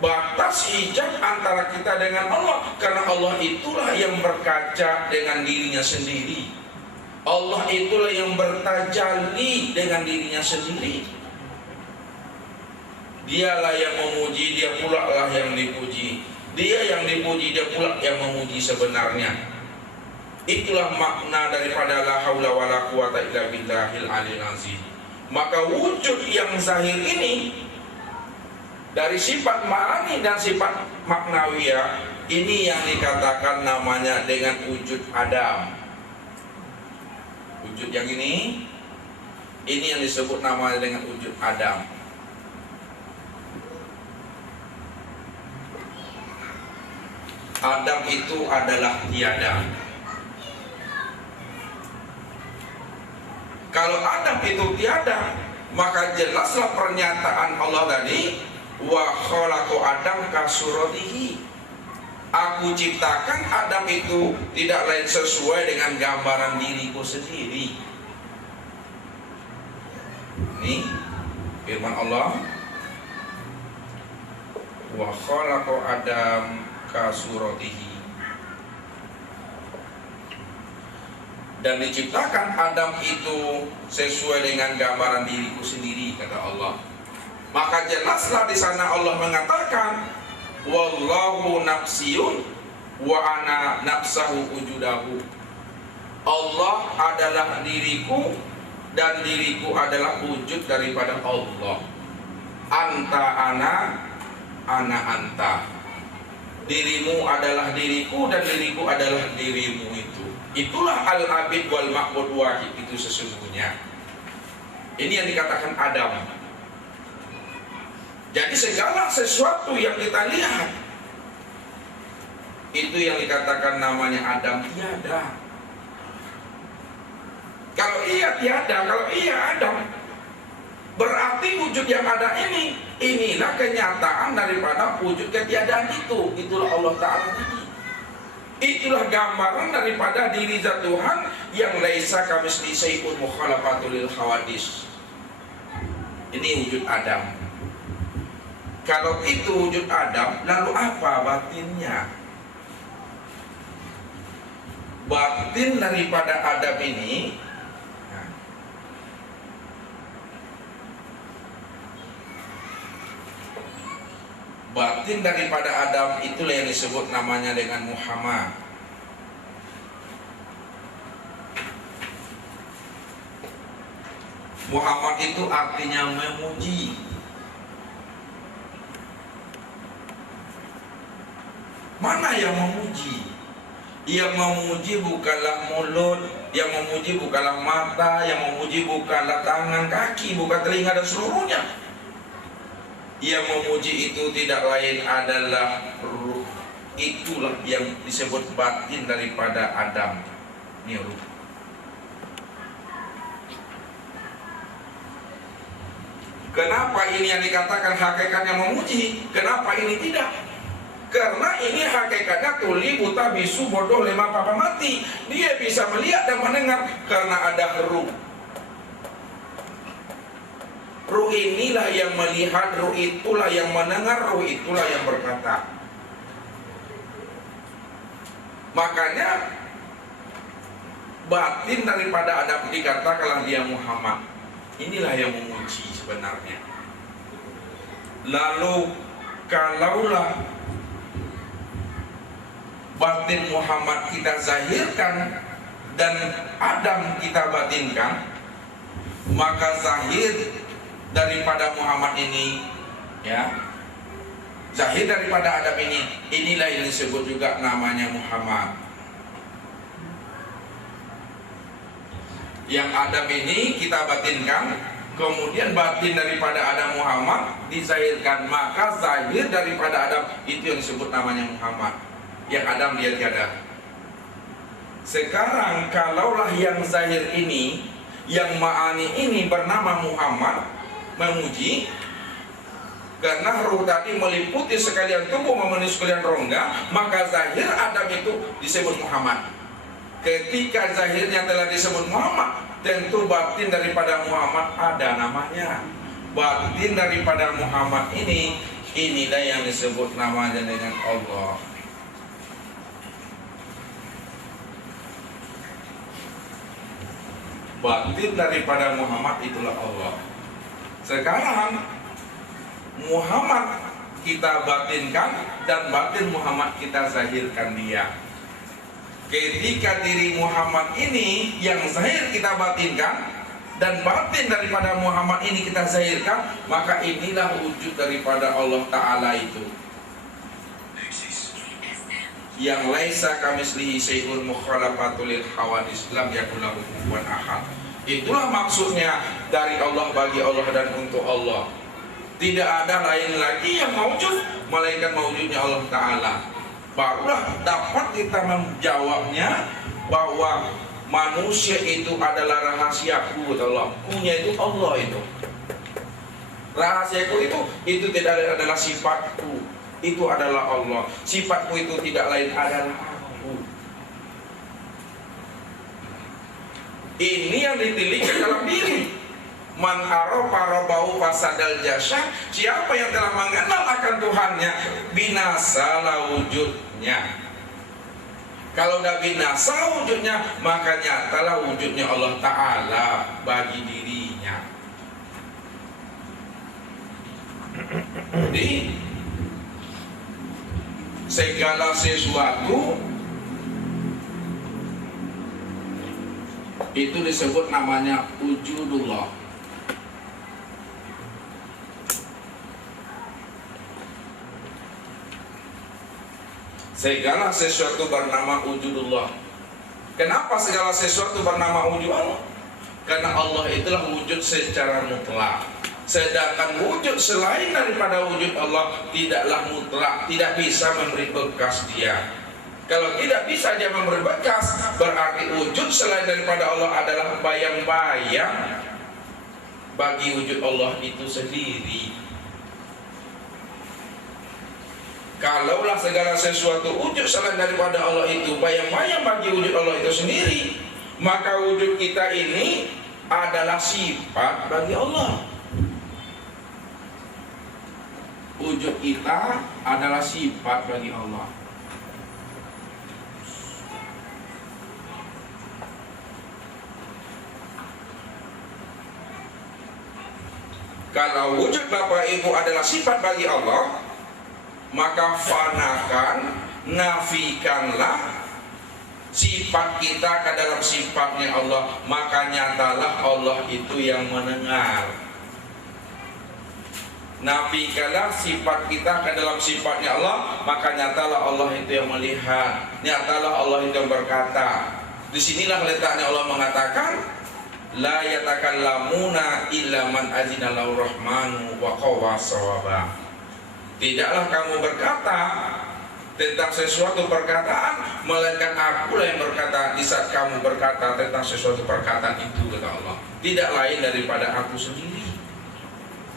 batas hijab antara kita dengan Allah, karena Allah itulah yang berkaca dengan dirinya sendiri. Allah itulah yang bertajalli dengan dirinya sendiri. Dialah yang memuji, dia pula lah yang dipuji. Dia yang dipuji, dia pula yang memuji sebenarnya. Itulah makna daripada la haula wala quwata illa billahil aliyil azim. Maka wujud yang zahir ini dari sifat ma'ani dan sifat maknawiyah, ini yang dikatakan namanya dengan wujud Adam. Wujud yang ini yang disebut namanya dengan wujud Adam. Adam itu adalah tiada. Kalau Adam itu tiada, maka jelaslah pernyataan Allah tadi, wa khalaqu Adam kasuratihi. Aku ciptakan Adam itu tidak lain sesuai dengan gambaran diriku sendiri. Ini firman Allah, wa khalaqu Adam kasuratihi. Dan diciptakan Adam itu sesuai dengan gambaran diriku sendiri, kata Allah. Maka jelaslah di sana Allah mengatakan, wallahu nafsiyun wa ana nafsahu wujudahu. Allah adalah diriku dan diriku adalah wujud daripada Allah. Anta ana anta. Dirimu adalah diriku dan diriku adalah dirimu itu. Itulah al-abid wal ma'bud wahid itu sesungguhnya. Ini yang dikatakan Adam. Jadi segala sesuatu yang kita lihat itu yang dikatakan namanya Adam tiada. Kalau iya tiada, kalau iya Adam, berarti wujud yang ada ini, inilah kenyataan daripada wujud ketiadaan itu. Itulah Allah Ta'ala tadi. Itulah gambaran daripada diri zat Tuhan yang laisa kamitslihi syai'un mukhalaqatul lil hawadis. Ini wujud Adam. Kalau itu wujud Adam, lalu apa batinnya? Batin daripada Adam ini, batin daripada Adam itulah yang disebut namanya dengan Muhammad. Muhammad itu artinya memuji. Mana yang memuji? Yang memuji bukanlah mulut, yang memuji bukanlah mata, yang memuji bukanlah tangan, kaki, bukan telinga dan seluruhnya. Yang memuji itu tidak lain adalah ruh. Itulah yang disebut batin daripada Adam. Ini ruh. Kenapa ini yang dikatakan hakikatnya memuji? Kenapa ini tidak? Karena ini hakikatnya tuli, buta, bisu, bodoh, lemah, papa, mati. Dia bisa melihat dan mendengar karena ada ruh. Ruh inilah yang melihat, ruh itulah yang mendengar, ruh itulah yang berkata. Makanya batin daripada Adam dikatakanlah dia Muhammad. Inilah yang memuji sebenarnya. Lalu kalaulah batin Muhammad kita zahirkan dan Adam kita batinkan, maka zahir daripada Muhammad ini, ya, zahir daripada Adam ini, inilah yang disebut juga namanya Muhammad. Yang Adam ini kita batinkan, kemudian batin daripada Adam Muhammad dizahirkan, maka zahir daripada Adam itu yang disebut namanya Muhammad. Yang Adam dia tiada. Sekarang kalaulah yang zahir ini, yang ma'ani ini bernama Muhammad, memuji, karena ruh tadi meliputi sekalian tubuh, memenuhi sekalian rongga, maka zahir Adam itu disebut Muhammad. Ketika zahirnya telah disebut Muhammad, tentu batin daripada Muhammad ada namanya. Batin daripada Muhammad ini, inilah yang disebut namanya dengan Allah. Batin daripada Muhammad itulah Allah. Sekarang Muhammad kita batinkan dan batin Muhammad kita zahirkan dia. Ketika diri Muhammad ini yang zahir kita batinkan dan batin daripada Muhammad ini kita zahirkan, maka inilah wujud daripada Allah Ta'ala itu. Yang laisa kamitslihi syai'un mukhalaqatul lil hawadis lam yakul lahu kufuwan ahad. Itulah maksudnya dari Allah, bagi Allah dan untuk Allah. Tidak ada lain lagi yang mewujud melainkan mewujudnya Allah Ta'ala. Barulah dapat kita menjawabnya bahwa manusia itu adalah rahasiaku, Allah. Kunya itu Allah itu. Rahasiaku itu tidak adalah sifatku. Itu adalah Allah. Sifatku itu tidak lain adalah aku. Ini yang diteliti dalam diri. Man arafa rabbahu fasadal jasad. Siapa yang telah mengenal akan Tuhannya, binasalah wujudnya. Kalau dah binasa wujudnya, maka nyatalah wujudnya Allah Ta'ala bagi dirinya. Jadi segala sesuatu itu disebut namanya wujudullah. Segala sesuatu bernama wujudullah. Kenapa segala sesuatu bernama wujud Allah? Karena Allah itulah wujud secara mutlak. Sedangkan wujud selain daripada wujud Allah tidaklah mutlak, tidak bisa memberi bekas dia. Kalau tidak bisa dia memberi bekas, berarti wujud selain daripada Allah adalah bayang-bayang bagi wujud Allah itu sendiri. Kalaulah segala sesuatu wujud selain daripada Allah itu bayang-bayang bagi wujud Allah itu sendiri, maka wujud kita ini adalah sifat bagi Allah. Wujud kita adalah sifat bagi Allah. Kalau wujud Bapak Ibu adalah sifat bagi Allah, maka fanakan, nafikanlah sifat kita ke dalam sifatnya Allah. Maka nyatalah Allah itu yang mendengar. Nafikanlah sifat kita ke dalam sifatnya Allah, maka nyatalah Allah itu yang melihat, nyatalah Allah itu yang berkata. Disinilah letaknya Allah mengatakan, la yatakallamuna illa man azina lahu rahmanu wa qawwa sawaba. Tidaklah kamu berkata tentang sesuatu perkataan, melainkan akulah yang berkata di saat kamu berkata tentang sesuatu perkataan itu, kata Allah. Tidak lain daripada aku sendiri.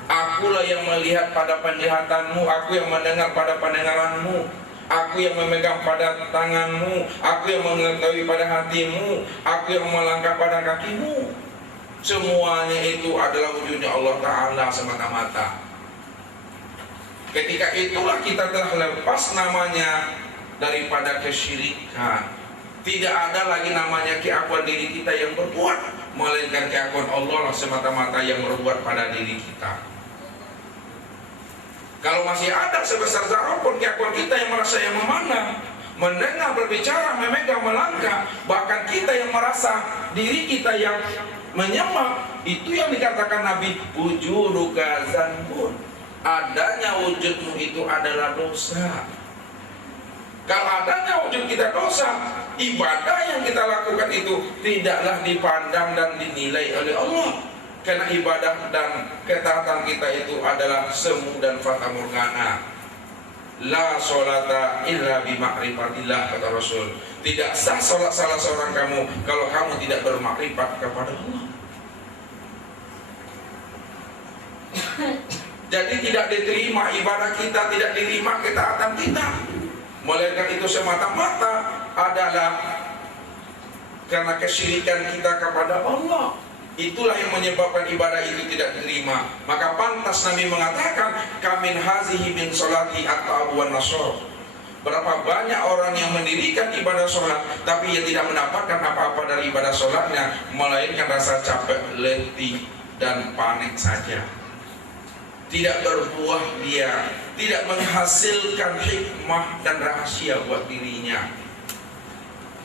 Akulah yang melihat pada penglihatanmu, aku yang mendengar pada pendengaranmu, aku yang memegang pada tanganmu, aku yang mengetahui pada hatimu, aku yang melangkah pada kakimu. Semuanya itu adalah wujudnya Allah Ta'ala semata-mata. Ketika itulah kita telah lepas namanya daripada kesyirikan. Tidak ada lagi namanya keakuan diri kita yang berbuat, melainkan keakuan Allah lah semata-mata yang berbuat pada diri kita. Kalau masih ada sebesar zarah pun keakuan kita yang merasa yang memandang, mendengar, berbicara, memegang, melangkah, bahkan kita yang merasa diri kita yang menyembah, itu yang dikatakan Nabi, wujuduka zanbun, adanya wujudmu itu adalah dosa. Kalau adanya wujud kita dosa, ibadah yang kita lakukan itu tidaklah dipandang dan dinilai oleh Allah. Karena ibadah dan ketaatan kita itu adalah semu dan fata morgana. La sholata illa bima'rifatillah, kata Rasul. Tidak sah sholat salah seorang kamu kalau kamu tidak bermakrifat kepada Allah. Jadi tidak diterima ibadah kita, tidak diterima ketaatan kita, melainkan itu semata-mata adalah karena kesyirikan kita kepada Allah. Itulah yang menyebabkan ibadah itu tidak diterima. Maka pantas Nabi mengatakan, kamin hazihi min sholati at-ta'abu wan nasr. Berapa banyak orang yang mendirikan ibadah sholat, tapi ia tidak mendapatkan apa-apa dari ibadah sholatnya, melainkan rasa capek, letih, dan panik saja. Tidak berbuah dia, tidak menghasilkan hikmah dan rahasia buat dirinya.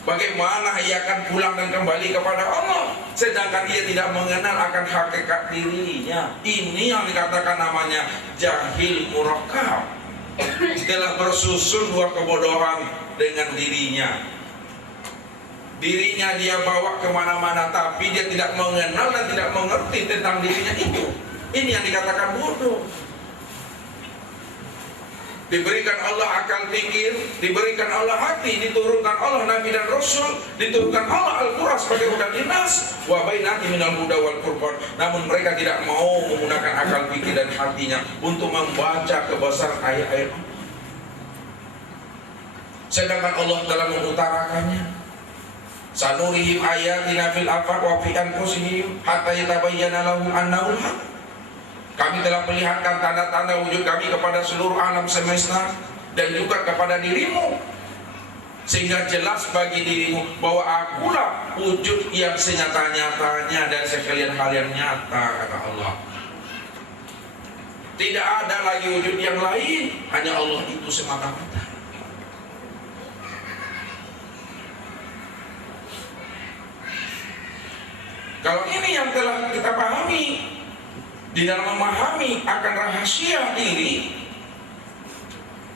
Bagaimana ia akan pulang dan kembali kepada Allah, sedangkan ia tidak mengenal akan hakikat dirinya. Ini yang dikatakan namanya jahil murakkab. Telah bersusun dua kebodohan dengan dirinya. Dirinya dia bawa kemana-mana, tapi dia tidak mengenal dan tidak mengerti tentang dirinya itu. Ini yang dikatakan bodoh. Diberikan Allah akal pikir, diberikan Allah hati, diturunkan Allah Nabi dan Rasul, diturunkan Allah Al-Quran sebagai hudan dinas, wa bainati minal huda wal furqan. Namun mereka tidak mau menggunakan akal pikir dan hatinya untuk membaca kebesaran ayat-ayat Allah. Sedangkan Allah telah mengutarakannya. Sanurihim ayatina fil afaq wa fi anfusihim hatta yatabayyana lahum annahu al-haq. Kami telah perlihatkan tanda-tanda wujud kami kepada seluruh alam semesta dan juga kepada dirimu, sehingga jelas bagi dirimu bahwa akulah wujud yang senyata-nyatanya dan sekalian hal yang nyata, kata Allah. Tidak ada lagi wujud yang lain, hanya Allah itu semata-mata. Kalau ini yang telah kita pahami, di dalam memahami akan rahasia diri,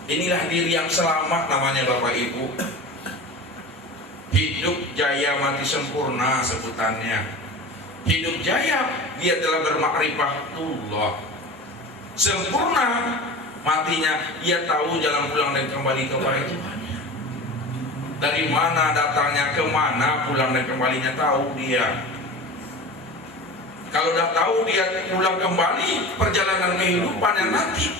inilah diri yang selamat namanya Bapak Ibu. Hidup jaya mati sempurna sebutannya. Hidup jaya, dia telah bermakrifatullah. Sempurna matinya, ia tahu jalan pulang dan kembali kepada Tuhannya. Dari mana datangnya, kemana pulang dan kembalinya, tahu dia. Kalau dah tahu dia pulang kembali, perjalanan kehidupan yang nanti,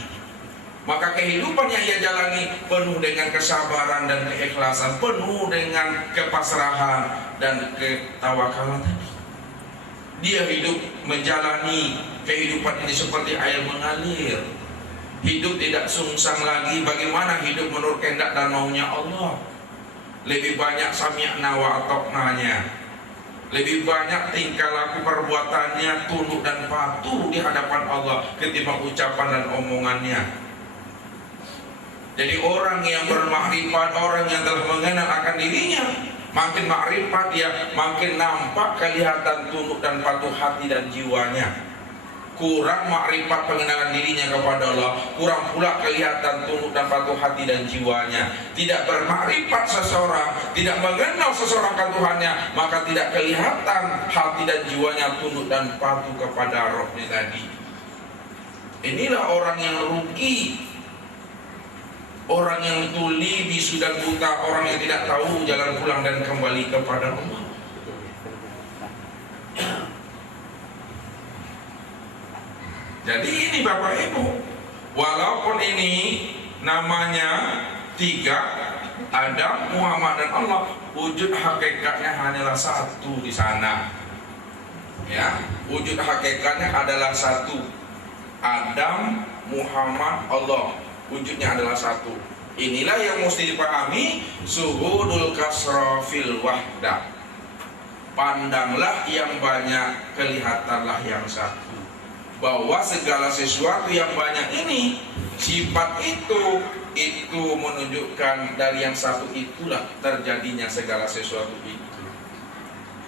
maka kehidupan yang ia jalani penuh dengan kesabaran dan keikhlasan, penuh dengan kepasrahan dan ketawakalan tadi. Dia hidup menjalani kehidupan ini seperti air mengalir. Hidup tidak sungsang lagi. Bagaimana hidup menurut kehendak dan maunya Allah? Lebih banyak sami'na wa ata'nanya, lebih banyak tingkah laku perbuatannya tunduk dan patuh di hadapan Allah ketimbang ucapan dan omongannya. Jadi orang yang bermakrifat, orang yang telah mengenal akan dirinya, makin makrifat dia, makin nampak kelihatan tunduk dan patuh hati dan jiwanya. Kurang makrifat pengenalan dirinya kepada Allah, kurang pula kelihatan tunduk dan patuh hati dan jiwanya. Tidak bermakrifat seseorang, tidak mengenal seseorang akan Tuhannya, maka tidak kelihatan hati dan jiwanya tunduk dan patuh kepada Rabbnya tadi. Inilah orang yang rugi, orang yang tuli, bisu dan buta, orang yang tidak tahu jalan pulang dan kembali kepada Allah. Jadi ini Bapak Ibu, walaupun ini namanya tiga, Adam, Muhammad dan Allah, wujud hakikatnya hanyalah satu di sana. Ya, wujud hakikatnya adalah satu. Adam, Muhammad, Allah, wujudnya adalah satu. Inilah yang mesti dipahami, suhudul kasra fil wahdah. Pandanglah yang banyak, kelihatanlah yang satu. Bahwa segala sesuatu yang banyak ini, sifat itu menunjukkan dari yang satu itulah terjadinya segala sesuatu itu.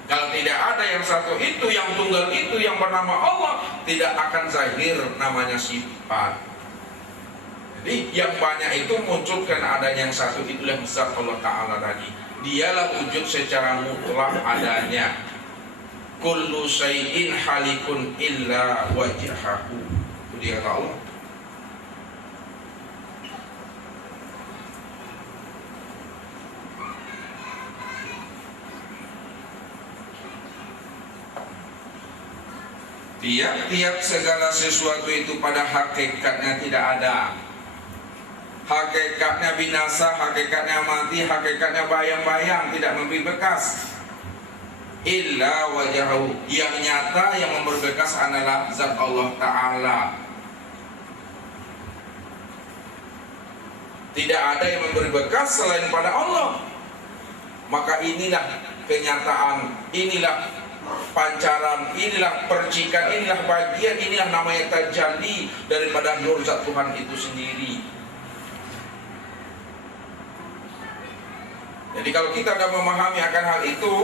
Kalau tidak ada yang satu itu, yang tunggal itu, yang bernama Allah, tidak akan zahir namanya sifat. Jadi yang banyak itu muncul karena adanya yang satu, itulah zat Allah Ta'ala tadi. Dialah wujud secara mutlak adanya. Kullu syai'in halikun illa wajhahu. Itu dia kata Allah. Tiap-tiap segala sesuatu itu pada hakikatnya tidak ada. Hakikatnya binasa, hakikatnya mati, hakikatnya bayang-bayang, tidak memberi bekas. Illa wajahu, yang nyata yang memberi bekas adalah zat Allah Ta'ala. Tidak ada yang memberi bekas selain pada Allah. Maka inilah kenyataan, inilah pancaran, inilah percikan, inilah bagian, inilah namanya tajalli daripada nur zat Tuhan itu sendiri. Jadi kalau kita sudah memahami akan hal itu,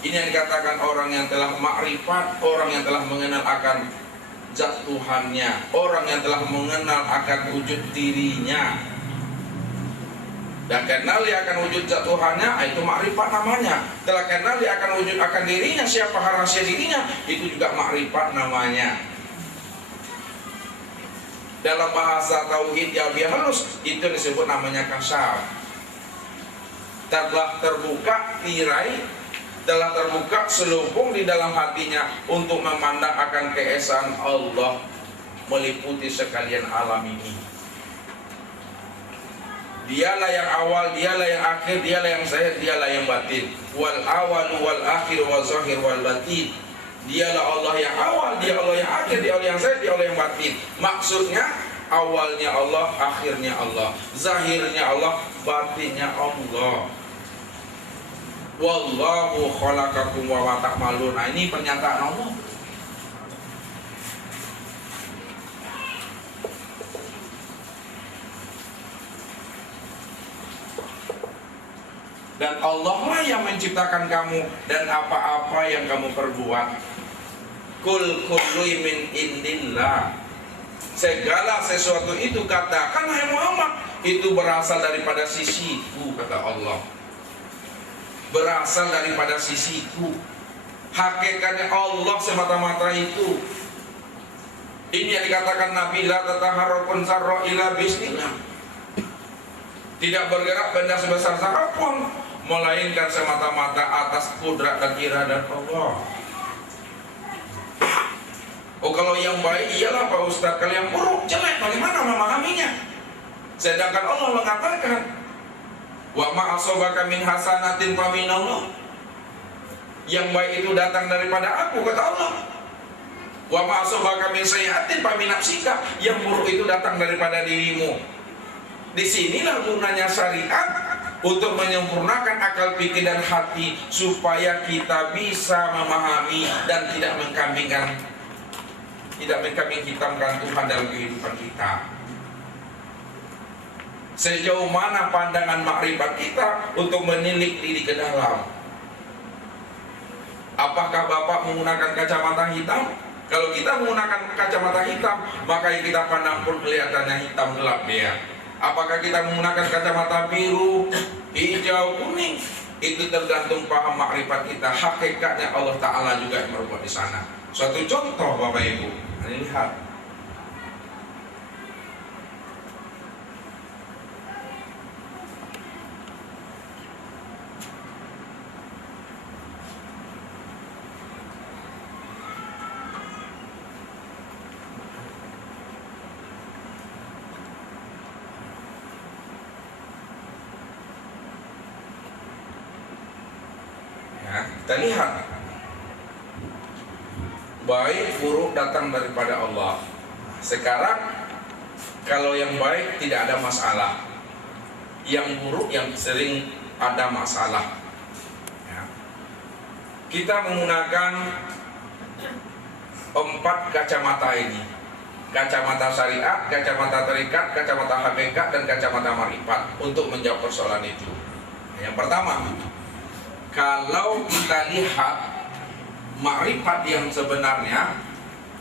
ini yang dikatakan orang yang telah makrifat, orang yang telah mengenal akan zat Tuhannya, orang yang telah mengenal akan wujud dirinya. Dan kenal dia akan wujud zat Tuhannya, itu makrifat namanya. Telah kenal dia akan wujud akan dirinya, siapa rahasia dirinya, itu juga makrifat namanya. Dalam bahasa tauhid yang biar halus, itu disebut namanya kasyaf. Telah terbuka tirai, telah terbuka selubung di dalam hatinya untuk memandang akan keesaan Allah meliputi sekalian alam ini. Dialah yang awal, dialah yang akhir, dialah yang zahir, dialah yang batin. Wal awalu wal akhir wal zahir wal batin. Dialah Allah yang awal, dia Allah yang akhir, dia Allah yang zahir, dia Allah yang batin. Maksudnya awalnya Allah, akhirnya Allah, zahirnya Allah, batinnya Allah. Wallahu khalaqakum wa ma ta'malun. Nah, ini pernyataan Allah. Dan Allah lah yang menciptakan kamu dan apa-apa yang kamu perbuat. Kul kullu min indillah. Segala sesuatu itu, katakan hai Muhammad, itu berasal daripada sisiku, kata Allah. Berasal daripada sisiku. Hakikatnya Allah semata-mata itu. Ini yang dikatakan Nabi, la tataharrakun sarra ila bismillah. Tidak bergerak benda sebesar zarah pun, melainkan semata-mata atas kudrat dan iradat Allah. Oh, kalau yang baik iyalah Pak Ustaz, kalau yang buruk jelek bagaimana memahaminya? Sedangkan Allah mengatakan, wa ma asabaka min hasanatin fa minallah. Yang baik itu datang daripada aku, kata Allah. Wa ma asabaka min sayyi'atin fa min nafsika. Yang buruk itu datang daripada dirimu. Disinilah gunanya syariat, untuk menyempurnakan akal pikir dan hati supaya kita bisa memahami dan tidak mengkambing hitamkan Tuhan dalam kehidupan kita. Sejauh mana pandangan makrifat kita untuk menilik diri ke dalam. Apakah Bapak menggunakan kacamata hitam? Kalau kita menggunakan kacamata hitam, maka yang kita pandang pun kelihatannya hitam gelap dia. Apakah kita menggunakan kacamata biru, hijau, kuning? Itu tergantung paham makrifat kita. Hakikatnya Allah Ta'ala juga yang berbuat di sana. Suatu contoh Bapak Ibu, ini lihat. Kita lihat, baik buruk datang daripada Allah. Sekarang kalau yang baik tidak ada masalah, yang buruk yang sering ada masalah ya. Kita menggunakan 4 kacamata ini: kacamata syariat, kacamata tarikat, kacamata hakikat, dan kacamata marifat untuk menjawab persoalan itu. Yang pertama, kalau kita lihat makrifat yang sebenarnya,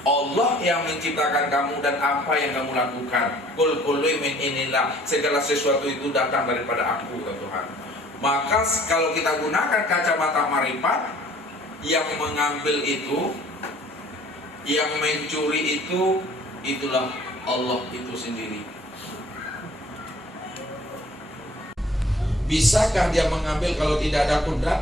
Allah yang menciptakan kamu dan apa yang kamu lakukan. Kul kullu min inillah, segala sesuatu itu datang daripada aku, Tuhan. Maka kalau kita gunakan kacamata makrifat, yang mengambil itu, yang mencuri itu, itulah Allah itu sendiri. Bisakah dia mengambil kalau tidak ada kudrat?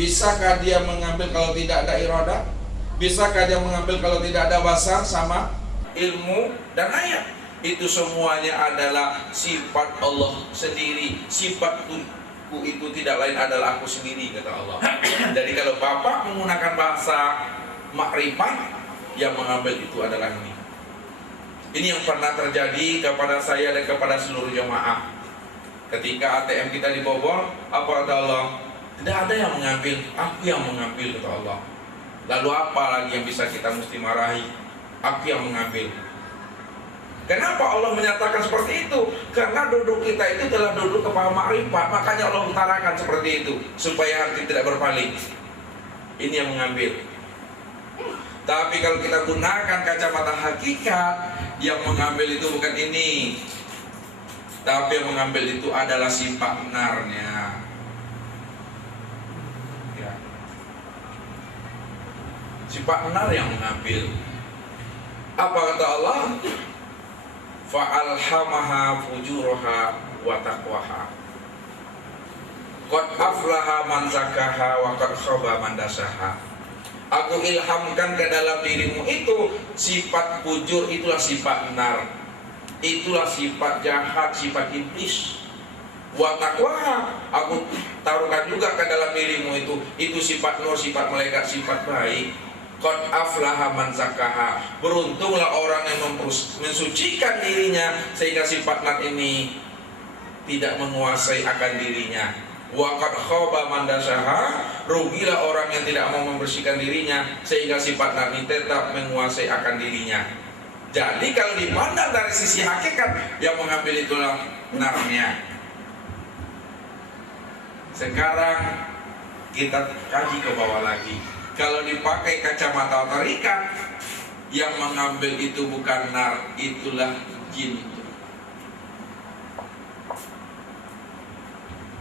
Bisakah dia mengambil kalau tidak ada iradah? Bisakah dia mengambil kalau tidak ada basar sama ilmu dan ayat? Itu semuanya adalah sifat Allah sendiri. Sifatku itu tidak lain adalah aku sendiri, kata Allah. Jadi kalau Bapak menggunakan bahasa makrifat, yang mengambil itu adalah ini. Ini yang pernah terjadi kepada saya dan kepada seluruh jemaah. Ketika ATM kita dibobol, apa kata Allah? Tidak ada yang mengambil, aku yang mengambil, kata Allah. Lalu apa lagi yang bisa kita mesti marahi? Aku yang mengambil. Kenapa Allah menyatakan seperti itu? Karena duduk kita itu adalah duduk kepada makrifat. Makanya Allah utarakan seperti itu, supaya hati tidak berpaling. Ini yang mengambil. Tapi kalau kita gunakan kacamata hakikat, yang mengambil itu bukan ini, tapi yang mengambil itu adalah sifat benarnya ya. Sifat benar yang mengambil. Apa kata Allah? Fa'alhamaha fujuraha wa taqwaha. Qad aflaha man zakaha wa qad khaba man dasaha. Aku ilhamkan ke dalam dirimu itu sifat fujur, itulah sifat benar. Itulah sifat jahat, sifat iblis. Wa taqwa, aku taruhkan juga ke dalam dirimu itu sifat nur, sifat malaikat, sifat baik. Qad aflaha man zakaha. Beruntunglah orang yang mensucikan dirinya sehingga sifat nar ini tidak menguasai akan dirinya. Wa qad khaba man dasaha. Rugilah orang yang tidak mau membersihkan dirinya sehingga sifat nar ini tetap menguasai akan dirinya. Jadi kalau dipandang dari sisi hakikat, yang mengambil itulah narnya. Sekarang kita kaji ke bawah lagi. Kalau dipakai kacamata tarikat, yang mengambil itu bukan nar, itulah jin.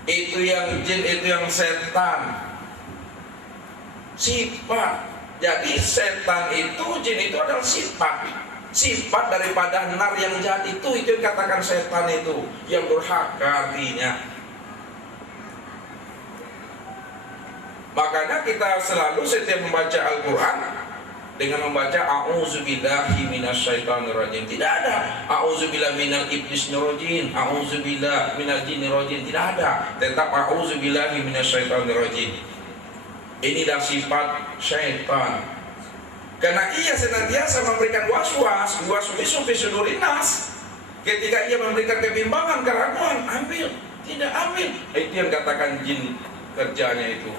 Itu yang jin, itu yang setan. Sifat. Jadi setan itu, jin itu adalah sifat daripada nar yang jahat itu yang katakan setan itu, yang durhaka artinya. Makanya kita selalu setiap membaca Al-Quran dengan membaca a'udzubillahi minasyaitonirrajim. Tidak ada a'udzubillahi minal iblisnirrajim, a'udzubillahi minal jinnirrajim, tidak ada. Tetap a'udzubillahi minasyaitonirrajim. Inilah sifat syaitan. Karena ia senantiasa memberikan waswas fi sudurin nas. Ketika ia memberikan kebimbangan, keraguan, ambil, tidak ambil. Itu yang katakan jin kerjanya itu.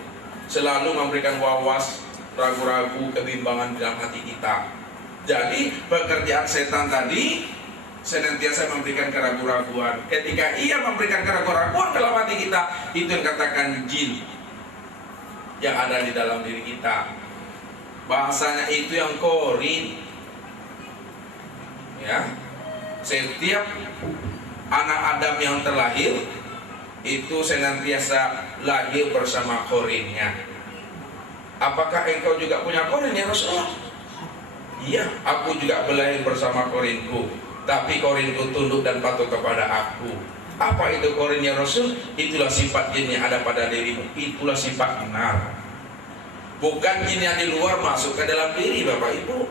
Selalu memberikan wawas, ragu-ragu, kebimbangan dalam hati kita. Jadi pekerjaan setan tadi senantiasa memberikan keraguan-raguan. Ketika ia memberikan keraguan-raguan dalam hati kita, itu yang katakan jin yang ada di dalam diri kita. Bahasanya itu yang korin. Ya, setiap anak Adam yang terlahir itu senantiasa lahir bersama korinnya. Apakah engkau juga punya korin ya Rasulullah? Iya, aku juga berlahir bersama korinku, tapi korinku tunduk dan patuh kepada aku. Apa itu korin ya Rasul? Itulah sifat jin yang ada pada dirimu. Itulah sifat nar. Bukan jin yang di luar masuk ke dalam diri, Bapak Ibu.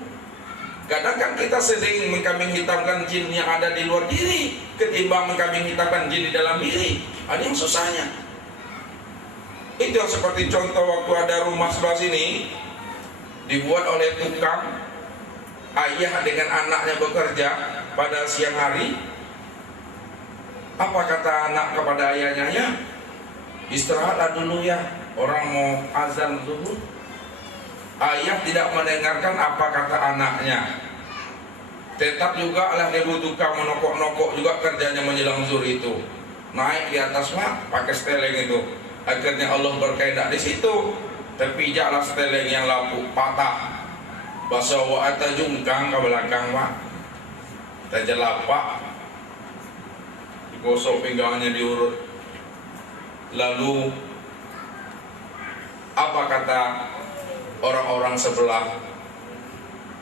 Kadang kan kita sering mengkambing hitamkan jin yang ada di luar diri ketimbang mengkambing hitamkan jin di dalam diri. Ada yang susahnya. Itu yang seperti contoh waktu ada rumah sebelah sini dibuat oleh tukang, ayah dengan anaknya bekerja pada siang hari. Apa kata anak kepada ayahnya? Ya, istirahatlah dulu ya, orang mau azan zuhur. Ayah tidak mendengarkan apa kata anaknya. Tetap juga lah dia tukang menokok-nokok juga kerjanya menjelang zuhur itu. Naik di atas mak, pakai seteleng itu. Akhirnya Allah berkehendak di situ. Terpijaklah seteleng yang lapuk, patah. Basawa ata jungkang ke belakang mak. Terjelapak. Digosok pinggangnya diurut. Lalu apa kata orang-orang sebelah?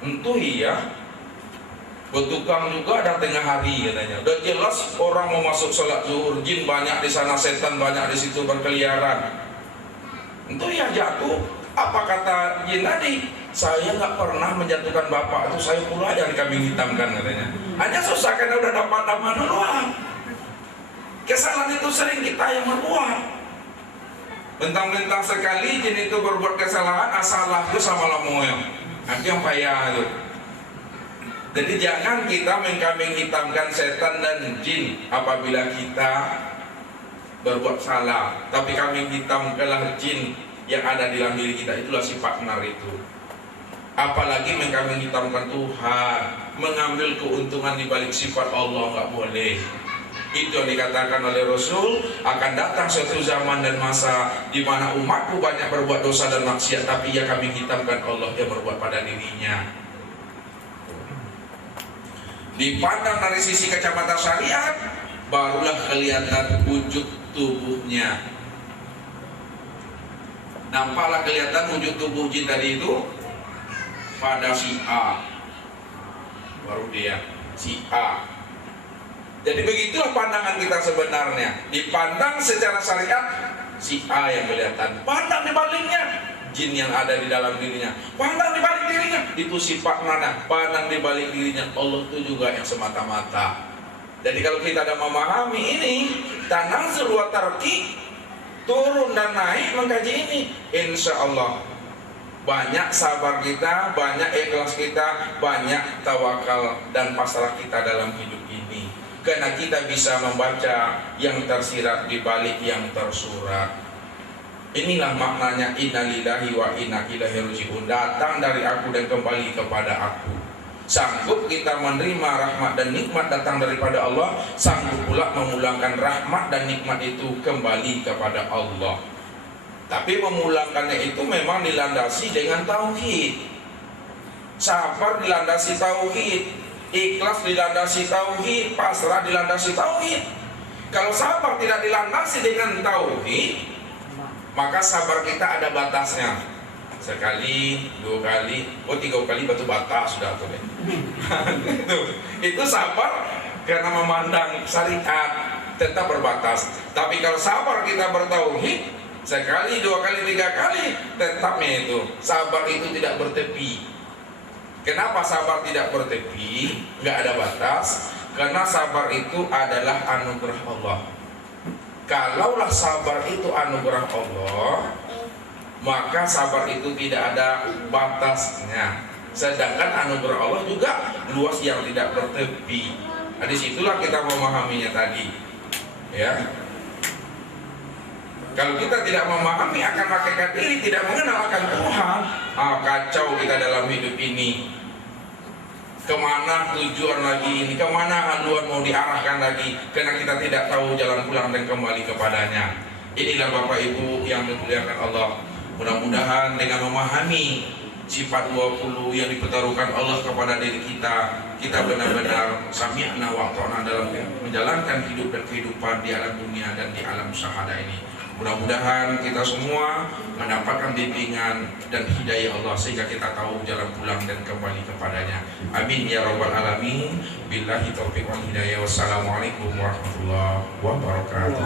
Itu iya, bertukang juga ada tengah hari katanya. Udah jelas orang mau masuk sholat zuhur, jin banyak di sana, setan banyak di situ berkeliaran. Itu ya jatuh. Apa kata jin tadi? Saya nggak pernah menjatuhkan bapak itu, saya pula yang kambing hitamkan katanya. Hanya susah karena udah dapat nama duluan. Kesalahan itu sering kita yang membuat. Bentang-bentang sekali jin itu berbuat kesalahan, asalah itu sama lamoyong. Nanti yang payah itu. Jadi jangan kita mengkambing hitamkan setan dan jin apabila kita berbuat salah. Tapi kambing hitamkanlah jin yang ada di dalam diri kita, itulah sifat nar itu. Apalagi mengkambing hitamkan Tuhan, mengambil keuntungan di balik sifat Allah, nggak boleh. Itu yang dikatakan oleh Rasul, akan datang suatu zaman dan masa di mana umatku banyak berbuat dosa dan maksiat, tapi ia kambing hitamkan Allah yang berbuat pada dirinya. Dipandang dari sisi kacamata syariat, barulah kelihatan wujud tubuhnya. Nampaklah kelihatan wujud tubuh jin tadi itu pada si A. Baru dia si A. Jadi begitulah pandangan kita sebenarnya. Dipandang secara syariat, si A yang kelihatan. Pandang di baliknya, jin yang ada di dalam dirinya. Pandang di balik dirinya, itu sifat mana? Pandang di balik dirinya, Allah itu juga yang semata-mata. Jadi kalau kita ada memahami ini, tanazul wa tarki, turun dan naik mengkaji ini, insya Allah banyak sabar kita, banyak ikhlas kita, banyak tawakal dan pasrah kita dalam hidup ini. Karena kita bisa membaca yang tersirat di balik yang tersurat. Inilah maknanya inna lillahi wa inna ilaihi raji'un. Datang dari aku dan kembali kepada aku. Sanggup kita menerima rahmat dan nikmat datang daripada Allah, sanggup pula memulangkan rahmat dan nikmat itu kembali kepada Allah. Tapi memulangkannya itu memang dilandasi dengan tauhid. Sabar dilandasi tauhid, ikhlas dilandasi tauhid, pasrah dilandasi tauhid. Kalau sabar tidak dilandasi dengan tauhid, maka sabar kita ada batasnya. sekali, 2 kali, 3 kali batu bata sudah tuh deh. Itu sabar karena memandang syariat tetap berbatas. Tapi kalau sabar kita bertauhid sekali, 2 kali, 3 kali, tetapnya itu sabar itu tidak bertepi. Kenapa sabar tidak bertepi? Nggak ada batas. Karena sabar itu adalah anugerah Allah. Kalaulah sabar itu anugerah Allah, maka sabar itu tidak ada batasnya. Sedangkan anugerah Allah juga luas yang tidak bertepi. Nah, disitulah kita memahaminya tadi. Ya. Kalau kita tidak memahami akan hakikat diri, tidak mengenal akan Tuhan, kacau kita dalam hidup ini. Kemana tujuan lagi ini? Kemana haluan mau diarahkan lagi? Karena kita tidak tahu jalan pulang dan kembali kepadanya. Inilah Bapak Ibu yang dimuliakan Allah. Mudah-mudahan dengan memahami sifat 20 yang dipertaruhkan Allah kepada diri kita, kita benar-benar sami'na wa ta'na dalam menjalankan hidup dan kehidupan di alam dunia dan di alam syahada ini. Mudah-mudahan kita semua mendapatkan bimbingan dan hidayah Allah sehingga kita tahu jalan pulang dan kembali kepadanya. Amin ya rabbal alamin. Billahi taufiq wal hidayah. Wassalamualaikum warahmatullahi wabarakatuh.